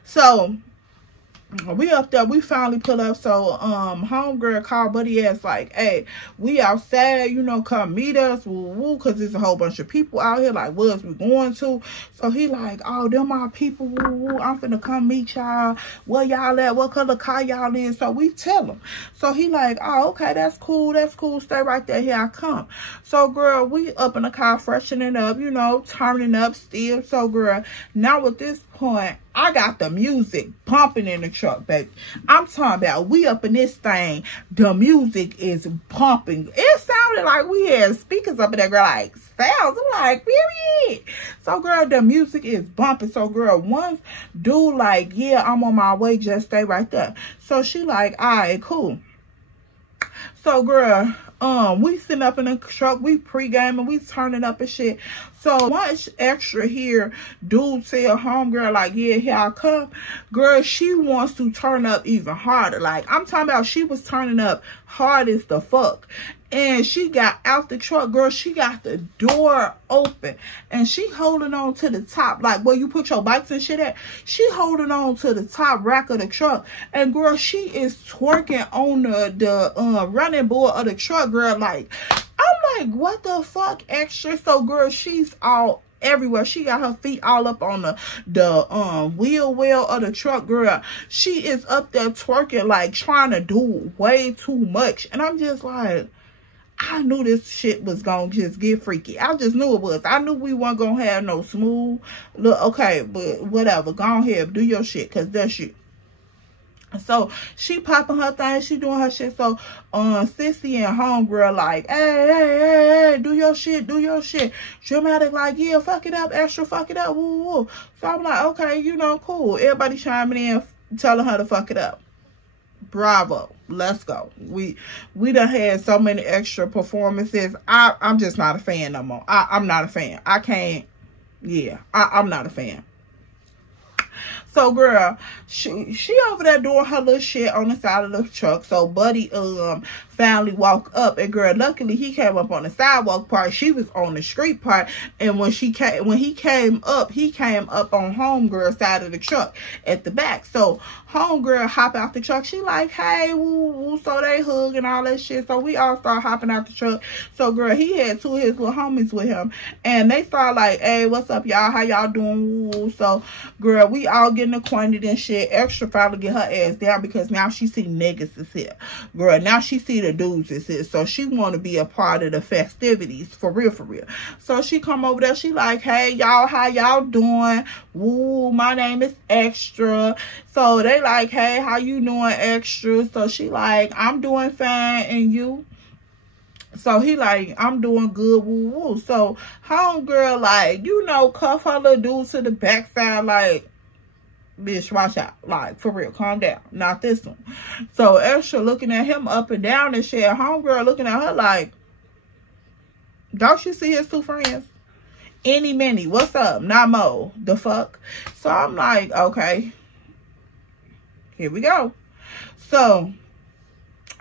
So, we up there, we finally pull up. So homegirl called buddy ass like, hey, we outside, you know, come meet us, woo woo, because there's a whole bunch of people out here. Like, where's we going to? So he like, oh, them my people, woo woo, I'm finna come meet y'all. Where y'all at? What color car y'all in? So we tell him. So he like, oh, okay, that's cool, stay right there, here I come. So, girl, we up in the car freshening up, you know, turning up still. So, girl, now at this point, I got the music pumping in the truck, baby. I'm talking about we up in this thing. The music is pumping. It sounded like we had speakers up in there, girl, like sounds. I'm like, period. So, girl, the music is bumping. So, girl, once dude like, yeah, I'm on my way, just stay right there. So she like, all right, cool. So, girl, we sitting up in the truck, we pre-gaming, we turning up and shit. So once Extra here, dude tell homegirl like, yeah, here I come. Girl, she wants to turn up even harder. Like, I'm talking about she was turning up hard as the fuck. And she got out the truck, girl. She got the door open. And she holding on to the top, like where you put your bikes and shit at. She holding on to the top rack of the truck. And, girl, she is twerking on the running board of the truck, girl. Like, I'm like, what the fuck, Extra? So, girl, she's all everywhere. She got her feet all up on the wheel well of the truck, girl. She is up there twerking, like trying to do way too much. And I'm just like, I knew this shit was gonna just get freaky. I just knew it was. I knew we weren't gonna have no smooth look. Okay, but whatever. Go ahead, do your shit, cause that's shit. So she popping her thing, she doing her shit. So Sissy and homegirl like, hey, do your shit, do your shit. Dramatic like, yeah, fuck it up, Extra, fuck it up, woo woo. So I'm like, okay, you know, cool. Everybody chiming in, telling her to fuck it up. Bravo, let's go. We done had so many Extra performances. I'm just not a fan no more. I'm not a fan. I can't. Yeah, I'm not a fan. So girl, she over there doing her little shit on the side of the truck. So buddy finally walked up, and girl, luckily he came up on the sidewalk part. She was on the street part, and when he came up on homegirl's side of the truck at the back. So homegirl hop out the truck. She like, hey, woo woo. So they hug and all that shit. So we all start hopping out the truck. So girl, he had two of his little homies with him, and they start like, hey, what's up, y'all? How y'all doing? Woo. So girl, we all getting acquainted and shit. Extra finally get her ass down because now she see niggas is here. Girl, now she see the dudes is here. So she want to be a part of the festivities for real, for real. So she come over there. She like, hey, y'all, how y'all doing? Woo, my name is Extra. So they like, hey, how you doing, Extra? So she like, I'm doing fine, and you? So he like, I'm doing good, woo woo. So homegirl like, you know, cuff her little dude to the backside like, bitch, watch out. Like, for real, calm down. Not this one. So Extra looking at him up and down and shit. Homegirl looking at her like, don't you see his two friends? Any many, what's up? Not Mo. The fuck? So I'm like, okay, here we go. So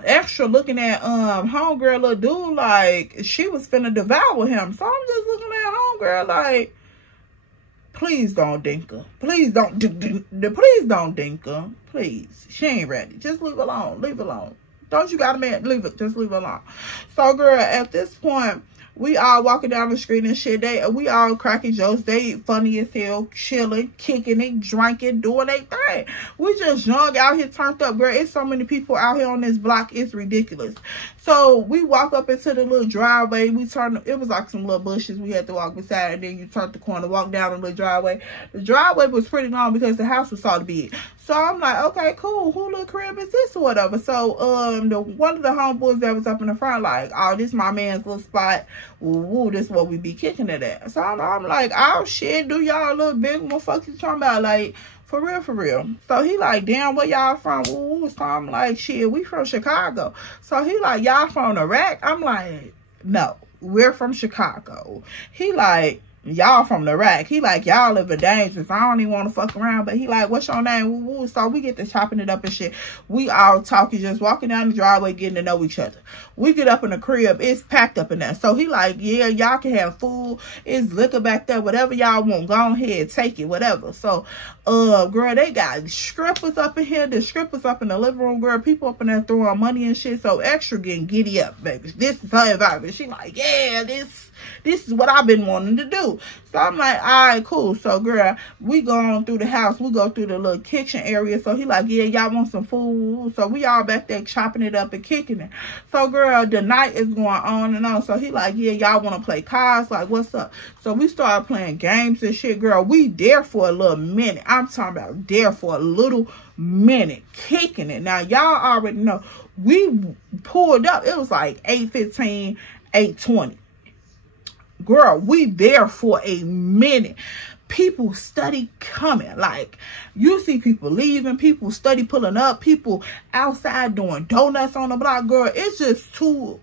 Extra looking at homegirl little dude like she was finna devour him. So I'm just looking at homegirl like, please don't dink her. Please don't dink her. Please. She ain't ready. Just leave her alone. Leave her alone. Don't you got a man? Leave it. Just leave her alone. So girl, at this point, we all walking down the street and shit. We all cracking jokes. They funny as hell, chilling, kicking it, drinking, doing their thing. We just young out here turned up, girl. It's so many people out here on this block. It's ridiculous. So we walk up into the little driveway. We turn. It was like some little bushes we had to walk beside, and then you turn the corner, walk down the little driveway. The driveway was pretty long because the house was so big. So I'm like, okay, cool. Who little crib is this or whatever? So one of the homeboys that was up in the front like, oh, this my man's little spot. Woo, this is what we be kicking it at. So I'm like, oh shit, do y'all look big? What the fuck you talking about? Like, for real, for real. So he like, damn, where y'all from? Woo. So I'm like, shit, we from Chicago. So he like, y'all from Iraq? I'm like, no, we're from Chicago. He like, y'all from Iraq. He like, y'all live in dangerous. I don't even want to fuck around. But he like, what's your name? Woo woo. So we get to chopping it up and shit. We all talking, just walking down the driveway, getting to know each other. We get up in the crib. It's packed up in there. So he like, yeah, y'all can have food. It's liquor back there. Whatever y'all want, go ahead, take it, whatever. So, girl, they got strippers up in here. The strippers up in the living room, girl. People up in there throwing money and shit. So Extra getting giddy up, baby. This is her environment. She like, yeah, this is what I've been wanting to do. So I'm like, all right, cool. So girl, we go on through the house. We go through the little kitchen area. So he like, yeah, y'all want some food? So we all back there chopping it up and kicking it. So girl, the night is going on and on. So he like, yeah, y'all want to play cards? Like, what's up? So we started playing games and shit, girl. We there for a little minute. I'm talking about there for a little minute, kicking it. Now y'all already know we pulled up. It was like 8:15, 8:20. Girl, we there for a minute. People study coming. Like, you see people leaving, people study pulling up, people outside doing donuts on the block. Girl, it's just too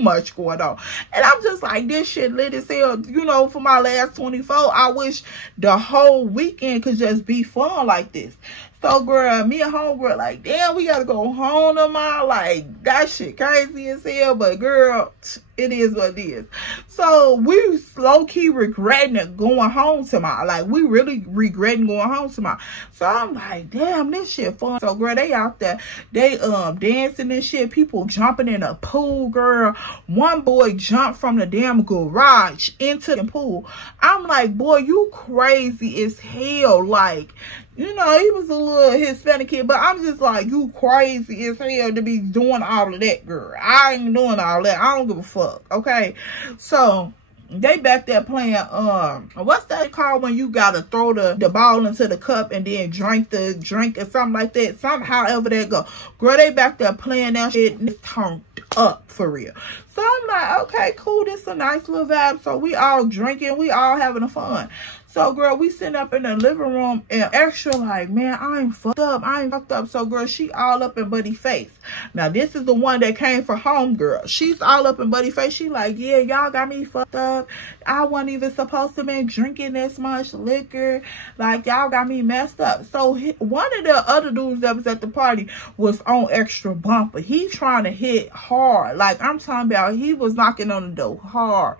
much going on. And I'm just like, this shit lit as hell. You know, for my last 24, I wish the whole weekend could just be fun like this. So girl, me and homegirl like, damn, we gotta go home tomorrow. Like, that shit crazy as hell. But girl, it is what it is. So we low-key regretting going home tomorrow. Like, we really regretting going home tomorrow. So I'm like, damn, this shit fun. So girl, they out there, they dancing and shit. People jumping in a pool, girl. One boy jumped from the damn garage into the pool. I'm like, boy, you crazy as hell. Like, you know, he was a little Hispanic kid, but I'm just like, you crazy as hell to be doing all of that, girl. I ain't doing all that. I don't give a fuck, okay? So they back there playing, what's that called when you gotta throw the ball into the cup and then drink or something like that? However that go. Girl, they back there playing that shit and it's turned up for real. So I'm like, okay, cool. This is a nice little vibe. So we all drinking. We all having a fun. So, girl, we sitting up in the living room and Extra like, man, I ain't fucked up. I ain't fucked up. So, girl, she all up in Buddy's face. Now, this is the one that came for home, girl. She's all up in Buddy's face. She like, yeah, y'all got me fucked up. I wasn't even supposed to be drinking this much liquor. Like, y'all got me messed up. So, one of the other dudes that was at the party was on Extra bumper. He trying to hit hard. Like, I'm talking about, he was knocking on the door hard.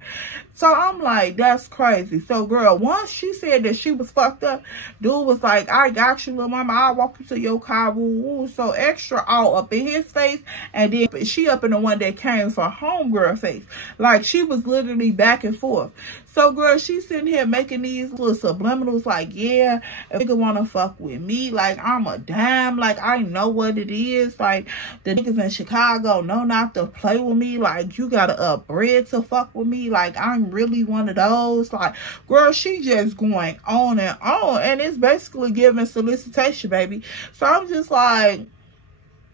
So I'm like, that's crazy. So, girl, once she said that she was fucked up, dude was like, I got you, little mama. I'll walk you to your car. Woo, woo. So Extra all up in his face. And then she up in the one that came for homegirl face. Like, she was literally back and forth. So, girl, she's sitting here making these little subliminals like, yeah, if nigga want to fuck with me, like, I'm a dime. Like, I know what it is. Like, the niggas in Chicago know not to play with me. Like, you got to bread to fuck with me. Like, I'm really one of those. Like, girl, she just going on. And it's basically giving solicitation, baby. So, I'm just like...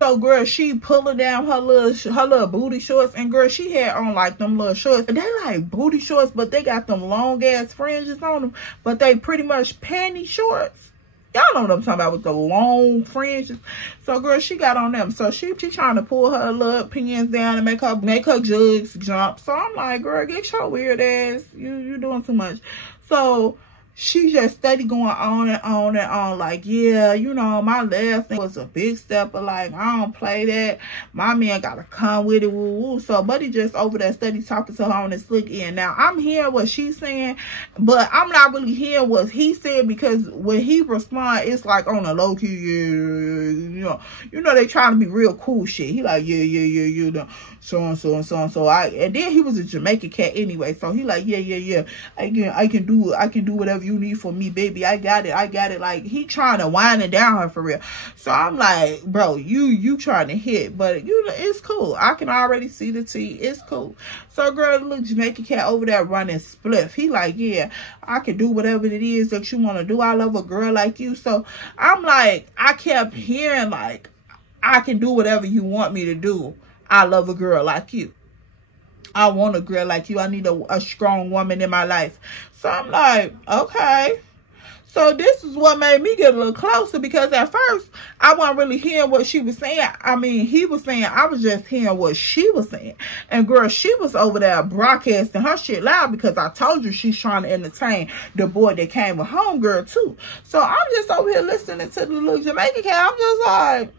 So, girl, she pulling down her little booty shorts. And, girl, she had on, like, them little shorts. They like booty shorts, but they got them long-ass fringes on them. But they pretty much panty shorts. Y'all know what I'm talking about with the long fringes. So, girl, she got on them. So, she trying to pull her little pins down and make her jugs jump. So, I'm like, girl, get your weird ass. You doing too much. So... she just steady going on and on and on. Like, yeah, you know, my last thing was a big step. But, like, I don't play that. My man got to come with it. Woo, woo. So, Buddy just over there steady talking to her on his slick end. Now, I'm hearing what she's saying. But I'm not really hearing what he said. Because when he respond, it's like on a low key. Yeah, you know, they trying to be real cool shit. He like, yeah, you know. So and so and so and so. And then he was a Jamaican cat anyway. So, he like, yeah. I can do whatever you need for me, baby. I got it. Like, he trying to wind it down her for real. So I'm like, bro, you trying to hit, but you know, it's cool. I can already see the tea. It's cool. So, girl, the little Jamaican cat over there running spliff. He like, yeah, I can do whatever it is that you want to do. I love a girl like you. So I'm like, I kept hearing like, I can do whatever you want me to do. I love a girl like you. I want a girl like you. I need a strong woman in my life. So I'm like, okay. So this is what made me get a little closer, because at first I wasn't really hearing what she was saying. I mean, he was saying, I was just hearing what she was saying. And girl, she was over there broadcasting her shit loud, because I told you she's trying to entertain the boy that came with homegirl too. So I'm just over here listening to the little Jamaican cat. I'm just like,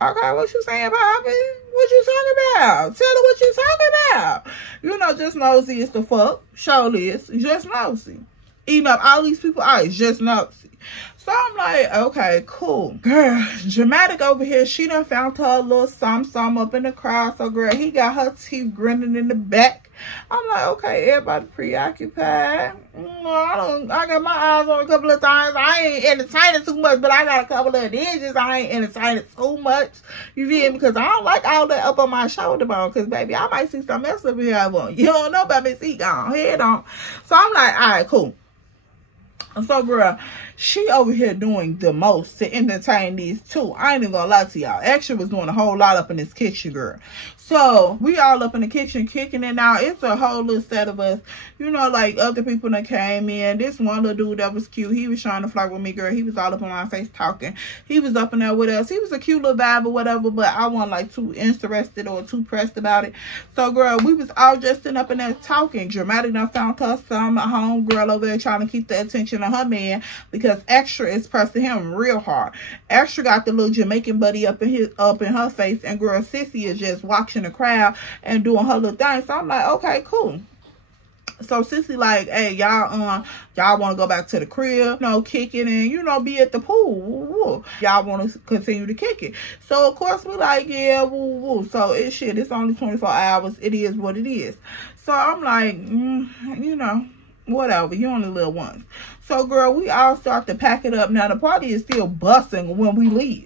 okay, what you saying, Bobby? What you talking about? Tell her what you talking about. You know, just nosy as the fuck. Show this. Just nosy. Eating up all these people eyes. Just nosy. So I'm like, okay, cool. Girl, Dramatic over here, she done found her a little some up in the crowd. So, girl, he got her teeth grinning in the back. I'm like, okay, everybody preoccupied. I got my eyes on a couple of times. I ain't entertaining too much, but I got a couple of edges. I ain't entertaining too much. You feel me? Because I don't like all that up on my shoulder bone. Because, baby, I might see something else over here I want. You don't know about me. See, gone. Head on. So I'm like, all right, cool. So, girl, she over here doing the most to entertain these two. I ain't even gonna lie to y'all. Extra was doing a whole lot up in this kitchen, girl. So, we all up in the kitchen kicking it now. It's a whole little set of us. You know, like, other people that came in. This one little dude that was cute. He was trying to flirt with me, girl. He was all up in my face talking. He was up in there with us. He was a cute little vibe or whatever, but I wasn't, like, too interested or too pressed about it. So, girl, we was all just sitting up in there talking. Dramatic done found her some homegirl over there trying to keep the attention of her man, because Extra is pressing him real hard. Extra got the little Jamaican buddy up in her face, and girl, Sissy is just watching the crowd and doing her little thing. So I'm like, okay, cool. So Sissy like, hey, y'all want to go back to the crib, you know, kicking and, you know, be at the pool. Y'all want to continue to kick it. So, of course, we like, yeah, woo, woo. So, it's only 24 hours. It is what it is. So, I'm like, you know, whatever. You only little ones. So, girl, we all start to pack it up. Now, the party is still busting when we leave.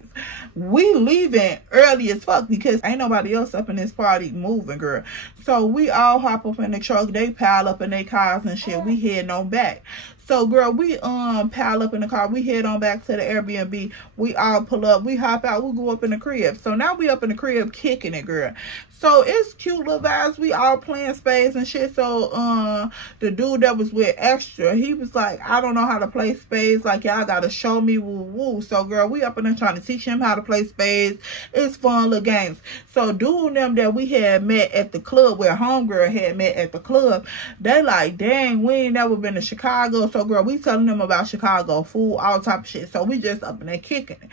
We leaving early as fuck, because ain't nobody else up in this party moving, girl. So we all hop up in the truck. They pile up in their cars and shit. We heading on back. So So girl, we pile up in the car, we head on back to the Airbnb, we all pull up, we hop out, we go up in the crib. So now we up in the crib kicking it, girl. So it's cute little vibes, we all playing spades and shit. So the dude that was with Extra, he was like, I don't know how to play spades, like y'all gotta show me, woo woo. So girl, we up in there trying to teach him how to play spades. It's fun little games. So dude and them that we had met at the club, where homegirl had met at the club, they like, dang, we ain't never been to Chicago. So girl, we telling them about Chicago food, all type of shit. So we just up in there kicking it.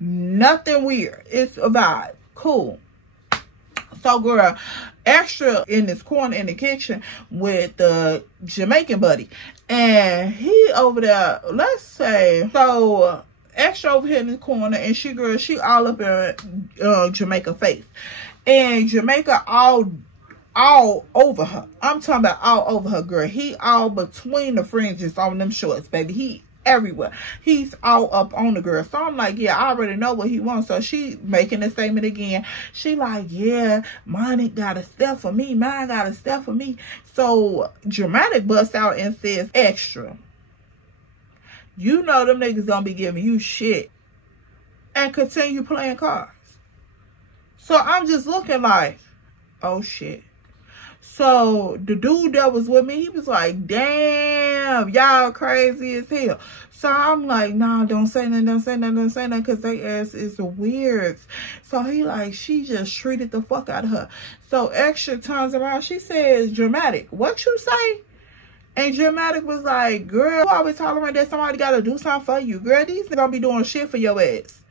Nothing weird. It's a vibe. Cool. So girl, Extra in this corner in the kitchen with the Jamaican buddy, and he over there, let's say, so Extra over here in the corner, and she all up in Jamaica face, and Jamaica all over her. I'm talking about all over her, girl. He all between the fringes on them shorts, baby. He everywhere. He's all up on the girl. So I'm like, yeah, I already know what he wants. So she making a statement again. She like, yeah, mine got a step for me. Mine got a step for me. So Dramatic busts out and says, Extra, you know them niggas gonna be giving you shit, and continue playing cards. So I'm just looking like, oh shit. So the dude that was with me, he was like, damn, y'all crazy as hell. So I'm like, nah, don't say nothing, don't say nothing, don't say nothing, because they ass is the weirds. So he like, she just treated the fuck out of her. So Extra turns around, she says, Dramatic, what you say? And Dramatic was like, girl, you always tolerate that somebody got to do something for you. Girl, these niggas gonna be doing shit for your ass.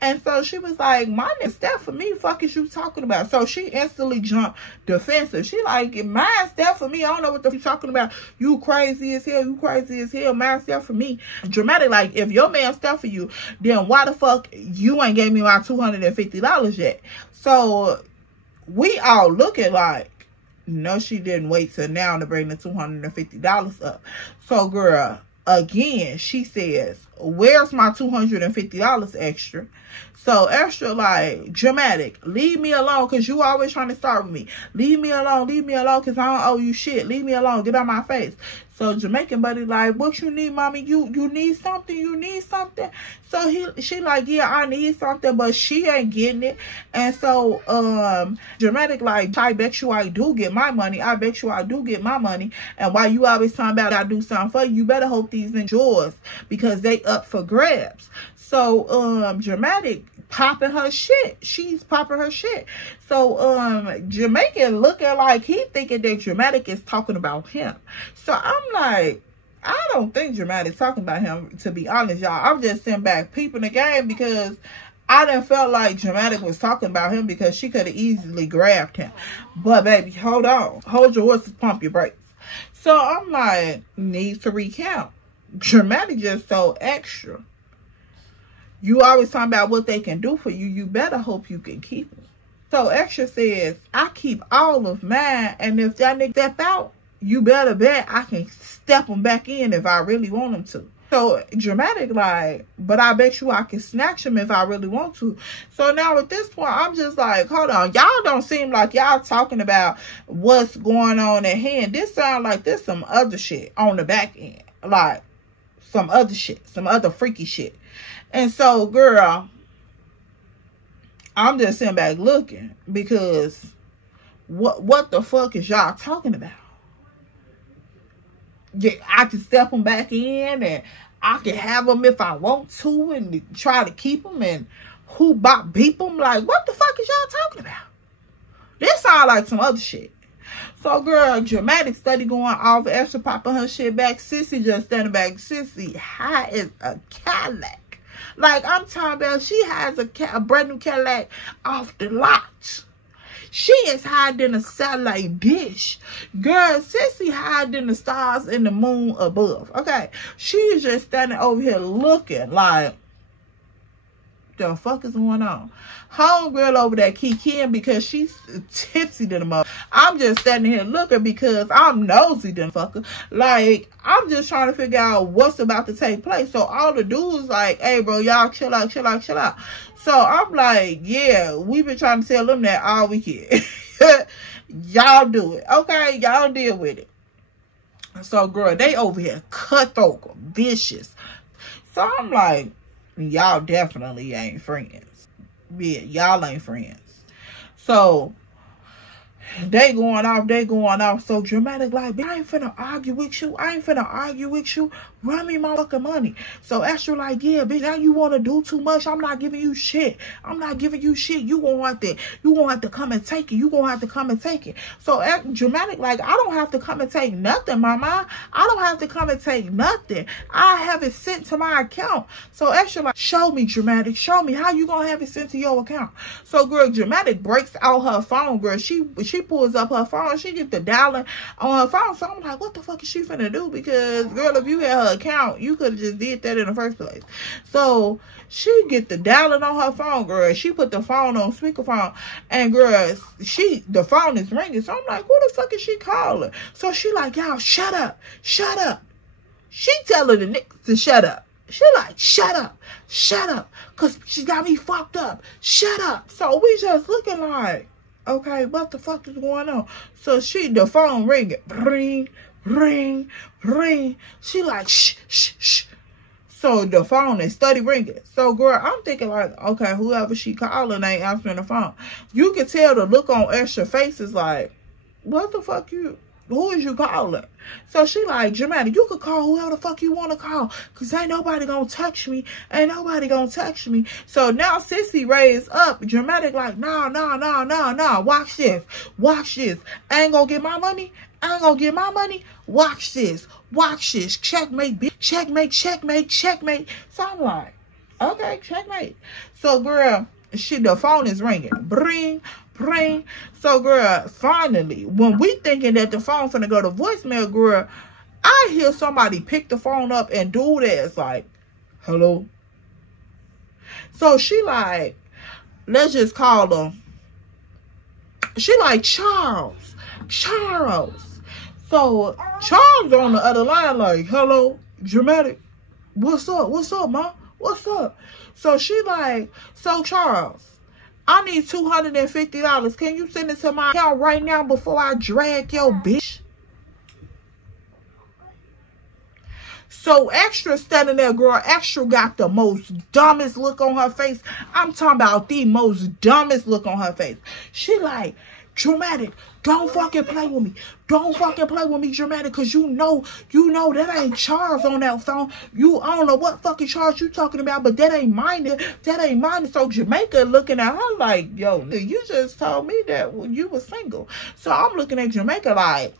And so she was like, mine is step for me. Fuck is you talking about? So she instantly jumped defensive. She like, mine step for me. I don't know what the fuck you talking about. You crazy as hell. You crazy as hell. Mine step for me. Dramatic like, if your man step for you, then why the fuck you ain't gave me my $250 yet? So we all looking like, no, she didn't wait till now to bring the $250 up. So girl, again, she says, where's my $250 Extra? So Extra like, Dramatic, leave me alone, because you always trying to start with me. Leave me alone, because I don't owe you shit. Leave me alone, get out my face. So Jamaican buddy like, what you need, mommy? You need something? You need something? So she like, yeah, I need something, but she ain't getting it. And so Dramatic like, I bet you I do get my money. I bet you I do get my money. And while you always talking about I do something for you, you better hope these ain't yours, because they up for grabs. So Dramatic popping her shit. She's popping her shit. So Jamaican looking like he thinking that Dramatic is talking about him. So I'm like, I don't think Dramatic's talking about him, to be honest, y'all. I'm just sitting back peeping the game, because I done felt like Dramatic was talking about him, because she could have easily grabbed him. But baby, hold on. Hold your horses, pump your brakes. So I'm like, needs to recount. Dramatic just so Extra. You always talking about what they can do for you. You better hope you can keep them. So Extra says, I keep all of mine, and if that nigga step out, you better bet I can step them back in if I really want them to. So Dramatic like, but I bet you I can snatch them if I really want to. So now at this point, I'm just like, hold on. Y'all don't seem like y'all talking about what's going on at hand. This sound like this some other shit on the back end. Like some other shit, some other freaky shit. And so, girl, I'm just sitting back looking, because what the fuck is y'all talking about? Yeah, I can step them back in, and I can have them if I want to, and try to keep them, and who bop beep them. Like, what the fuck is y'all talking about? This sound like some other shit. So, girl, Dramatic study going off, Extra popping her shit back. Sissy just standing back. Sissy high as a Cadillac. Like, I'm talking about, she has a brand new Cadillac off the lot. She is higher than a satellite dish. Girl, Sissy higher than the stars and the moon above. Okay, she is just standing over here looking like, the fuck is going on? Homegirl over there kikiing because she's tipsy than a mother. I'm just standing here looking because I'm nosy than fucker. Like, I'm just trying to figure out what's about to take place. So all the dudes like, hey bro, y'all chill out, chill out, chill out. So I'm like, yeah, we've been trying to tell them that all weekend. Y'all do it. Okay, y'all deal with it. So, girl, they over here cutthroat, vicious. So, I'm like, y'all definitely ain't friends. Yeah, y'all ain't friends. So, they going off so dramatic, like, I ain't finna argue with you. Run me my fucking money. So Extra like, yeah, bitch, now you wanna do too much. I'm not giving you shit. You gonna have to come and take it. So dramatic, like, I don't have to come and take nothing, mama. I don't have to come and take nothing. I have it sent to my account. So Extra like, show me, dramatic. Show me how you gonna have it sent to your account. So girl, dramatic breaks out her phone, girl. She pulls up her phone. She gets the dialing on her phone. So I'm like, what the fuck is she finna do? Because girl, if you had her account, you could have just did that in the first place. So she get the dialing on her phone, girl. She put the phone on speakerphone, and girl, the phone is ringing. So I'm like, who the fuck is she calling? So she like, y'all, shut up. She telling the niggas to shut up. She like, shut up, cause she got me fucked up. Shut up. So we just looking like, okay, what the fuck is going on? So the phone ringing, ring. She like, shh. So the phone is steady ringing. So girl, I'm thinking like, okay, whoever she calling ain't answering the phone. You can tell the look on Extra's face is like, what the fuck who is you calling? So she like, dramatic, you could call whoever the fuck you want to call, because ain't nobody gonna touch me. So now Sissy raised up, dramatic like, nah. Watch this. I ain't gonna get my money. Watch this. Checkmate, bitch. Checkmate. So I'm like, okay, checkmate. So girl, the phone is ringing. Bring. So girl, finally, when we thinking that the phone finna go to voicemail, girl, I hear somebody pick the phone up and do that. It's like, hello. So she like, let's just call her. She like, Charles. So Charles on the other line like, hello, dramatic. What's up, ma? What's up? So she like, so Charles, I need $250. Can you send it to my account right now before I drag your bitch? So Extra standing there, girl. Extra got the most dumbest look on her face. I'm talking about the most dumbest look on her face. She like, dramatic, don't fucking play with me. Dramatic, because you know that ain't Charles on that phone. You, I don't know what fucking Charles you talking about, but that ain't mine. So Jamaica looking at her like, yo, you just told me that you were single. So I'm looking at Jamaica like,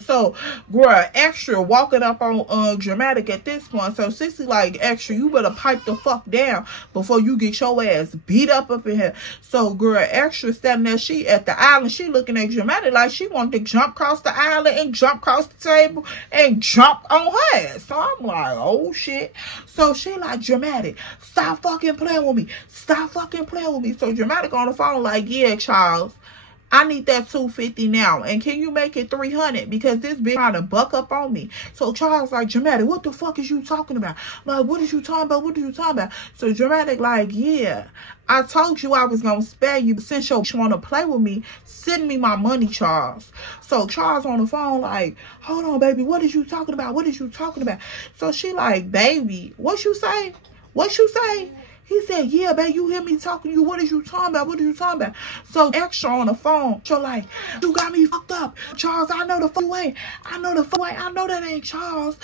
so girl, Extra walking up on dramatic at this point. So Sissy like, Extra, you better pipe the fuck down before you get your ass beat up in here. So girl, Extra standing there, she at the island, she looking at dramatic like she wanted to jump across the island and jump across the table and jump on her ass. So I'm like, oh shit. So she like, dramatic, stop fucking playing with me. So dramatic on the phone like, yeah, Charles, I need that $250 now, and can you make it $300 because this bitch trying to buck up on me. So Charles like, dramatic, what the fuck is you talking about? Like, what is you talking about? So dramatic like, yeah, I told you I was gonna spare you, but since you want to play with me, send me my money, Charles. So Charles on the phone like, hold on, baby, what is you talking about? So she like, baby, what you say? He said, yeah, babe, you hear me talking to you. What are you talking about? So Extra on the phone, so like, you got me fucked up. Charles, I know the fuck you ain't. I know that ain't Charles.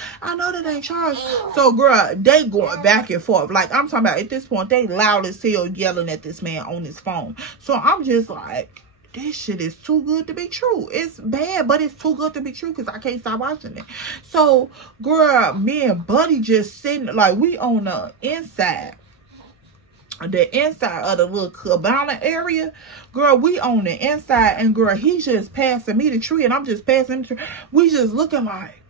So girl, they going back and forth. Like, I'm talking about at this point, they loud as hell yelling at this man on his phone. So I'm just like, this shit is too good to be true. It's bad, but it's too good to be true because I can't stop watching it. So girl, me and Buddy just sitting, like, we on the inside of the little cabana area. Girl, we on the inside, and girl, he's just passing me the tree and I'm just passing him the tree. We just looking like,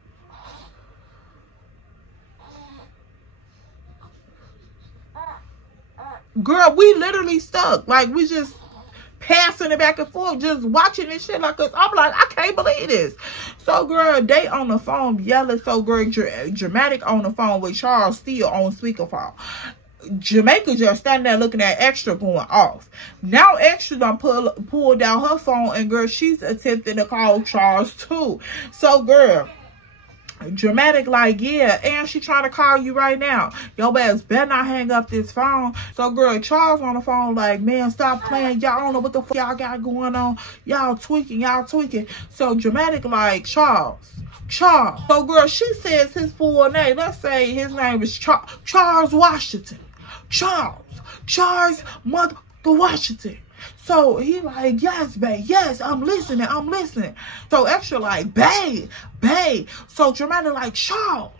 girl, we literally stuck. Like, we just passing it back and forth, just watching this shit. Like, I'm like, I can't believe this. So girl, they on the phone yelling. So girl, dramatic on the phone with Charles still on speakerphone. Jamaica just standing there looking at Extra going off. Now Extra done pulled out her phone, and girl, she's attempting to call Charles too. So girl, Dramatic like, yeah, and she trying to call you right now. Your ass better not hang up this phone. So girl, Charles on the phone like, man, stop playing. Y'all don't know what the fuck y'all got going on. Y'all tweaking. So Dramatic like, Charles. So girl, she says his full name. Let's say his name is Charles Washington. Charles Mother Washington. So he like, yes, babe, yes, I'm listening. So Extra like, babe. So Dramatic like, Charles.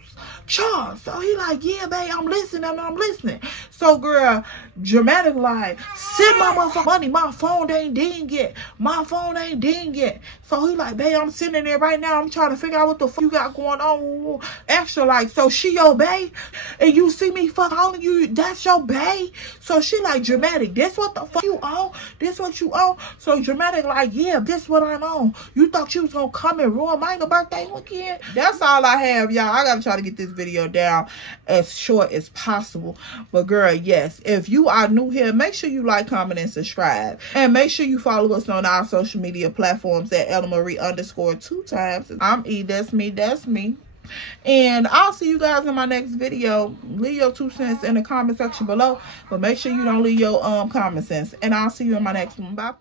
So he like, yeah, babe, I'm listening. So girl, Dramatic like, send my motherfucking money. My phone ain't ding yet. So he like, babe, I'm sitting there right now. I'm trying to figure out what the fuck you got going on. Extra like, so she your babe? And you see me fuck on you, that's your babe? So she like, Dramatic, this what the fuck you owe? This what you owe? So Dramatic like, yeah, this what I'm on. You thought you was gonna come and ruin my birthday weekend? That's all I have, y'all. I gotta try to get this video down as short as possible. But girl, yes, if you are new here, make sure you like, comment, and subscribe. And make sure you follow us on our social media platforms at Ellaaaaa_2times. I'm E, that's me. And I'll see you guys in my next video. Leave your 2 cents in the comment section below. But make sure you don't leave your common sense. And I'll see you in my next one. Bye.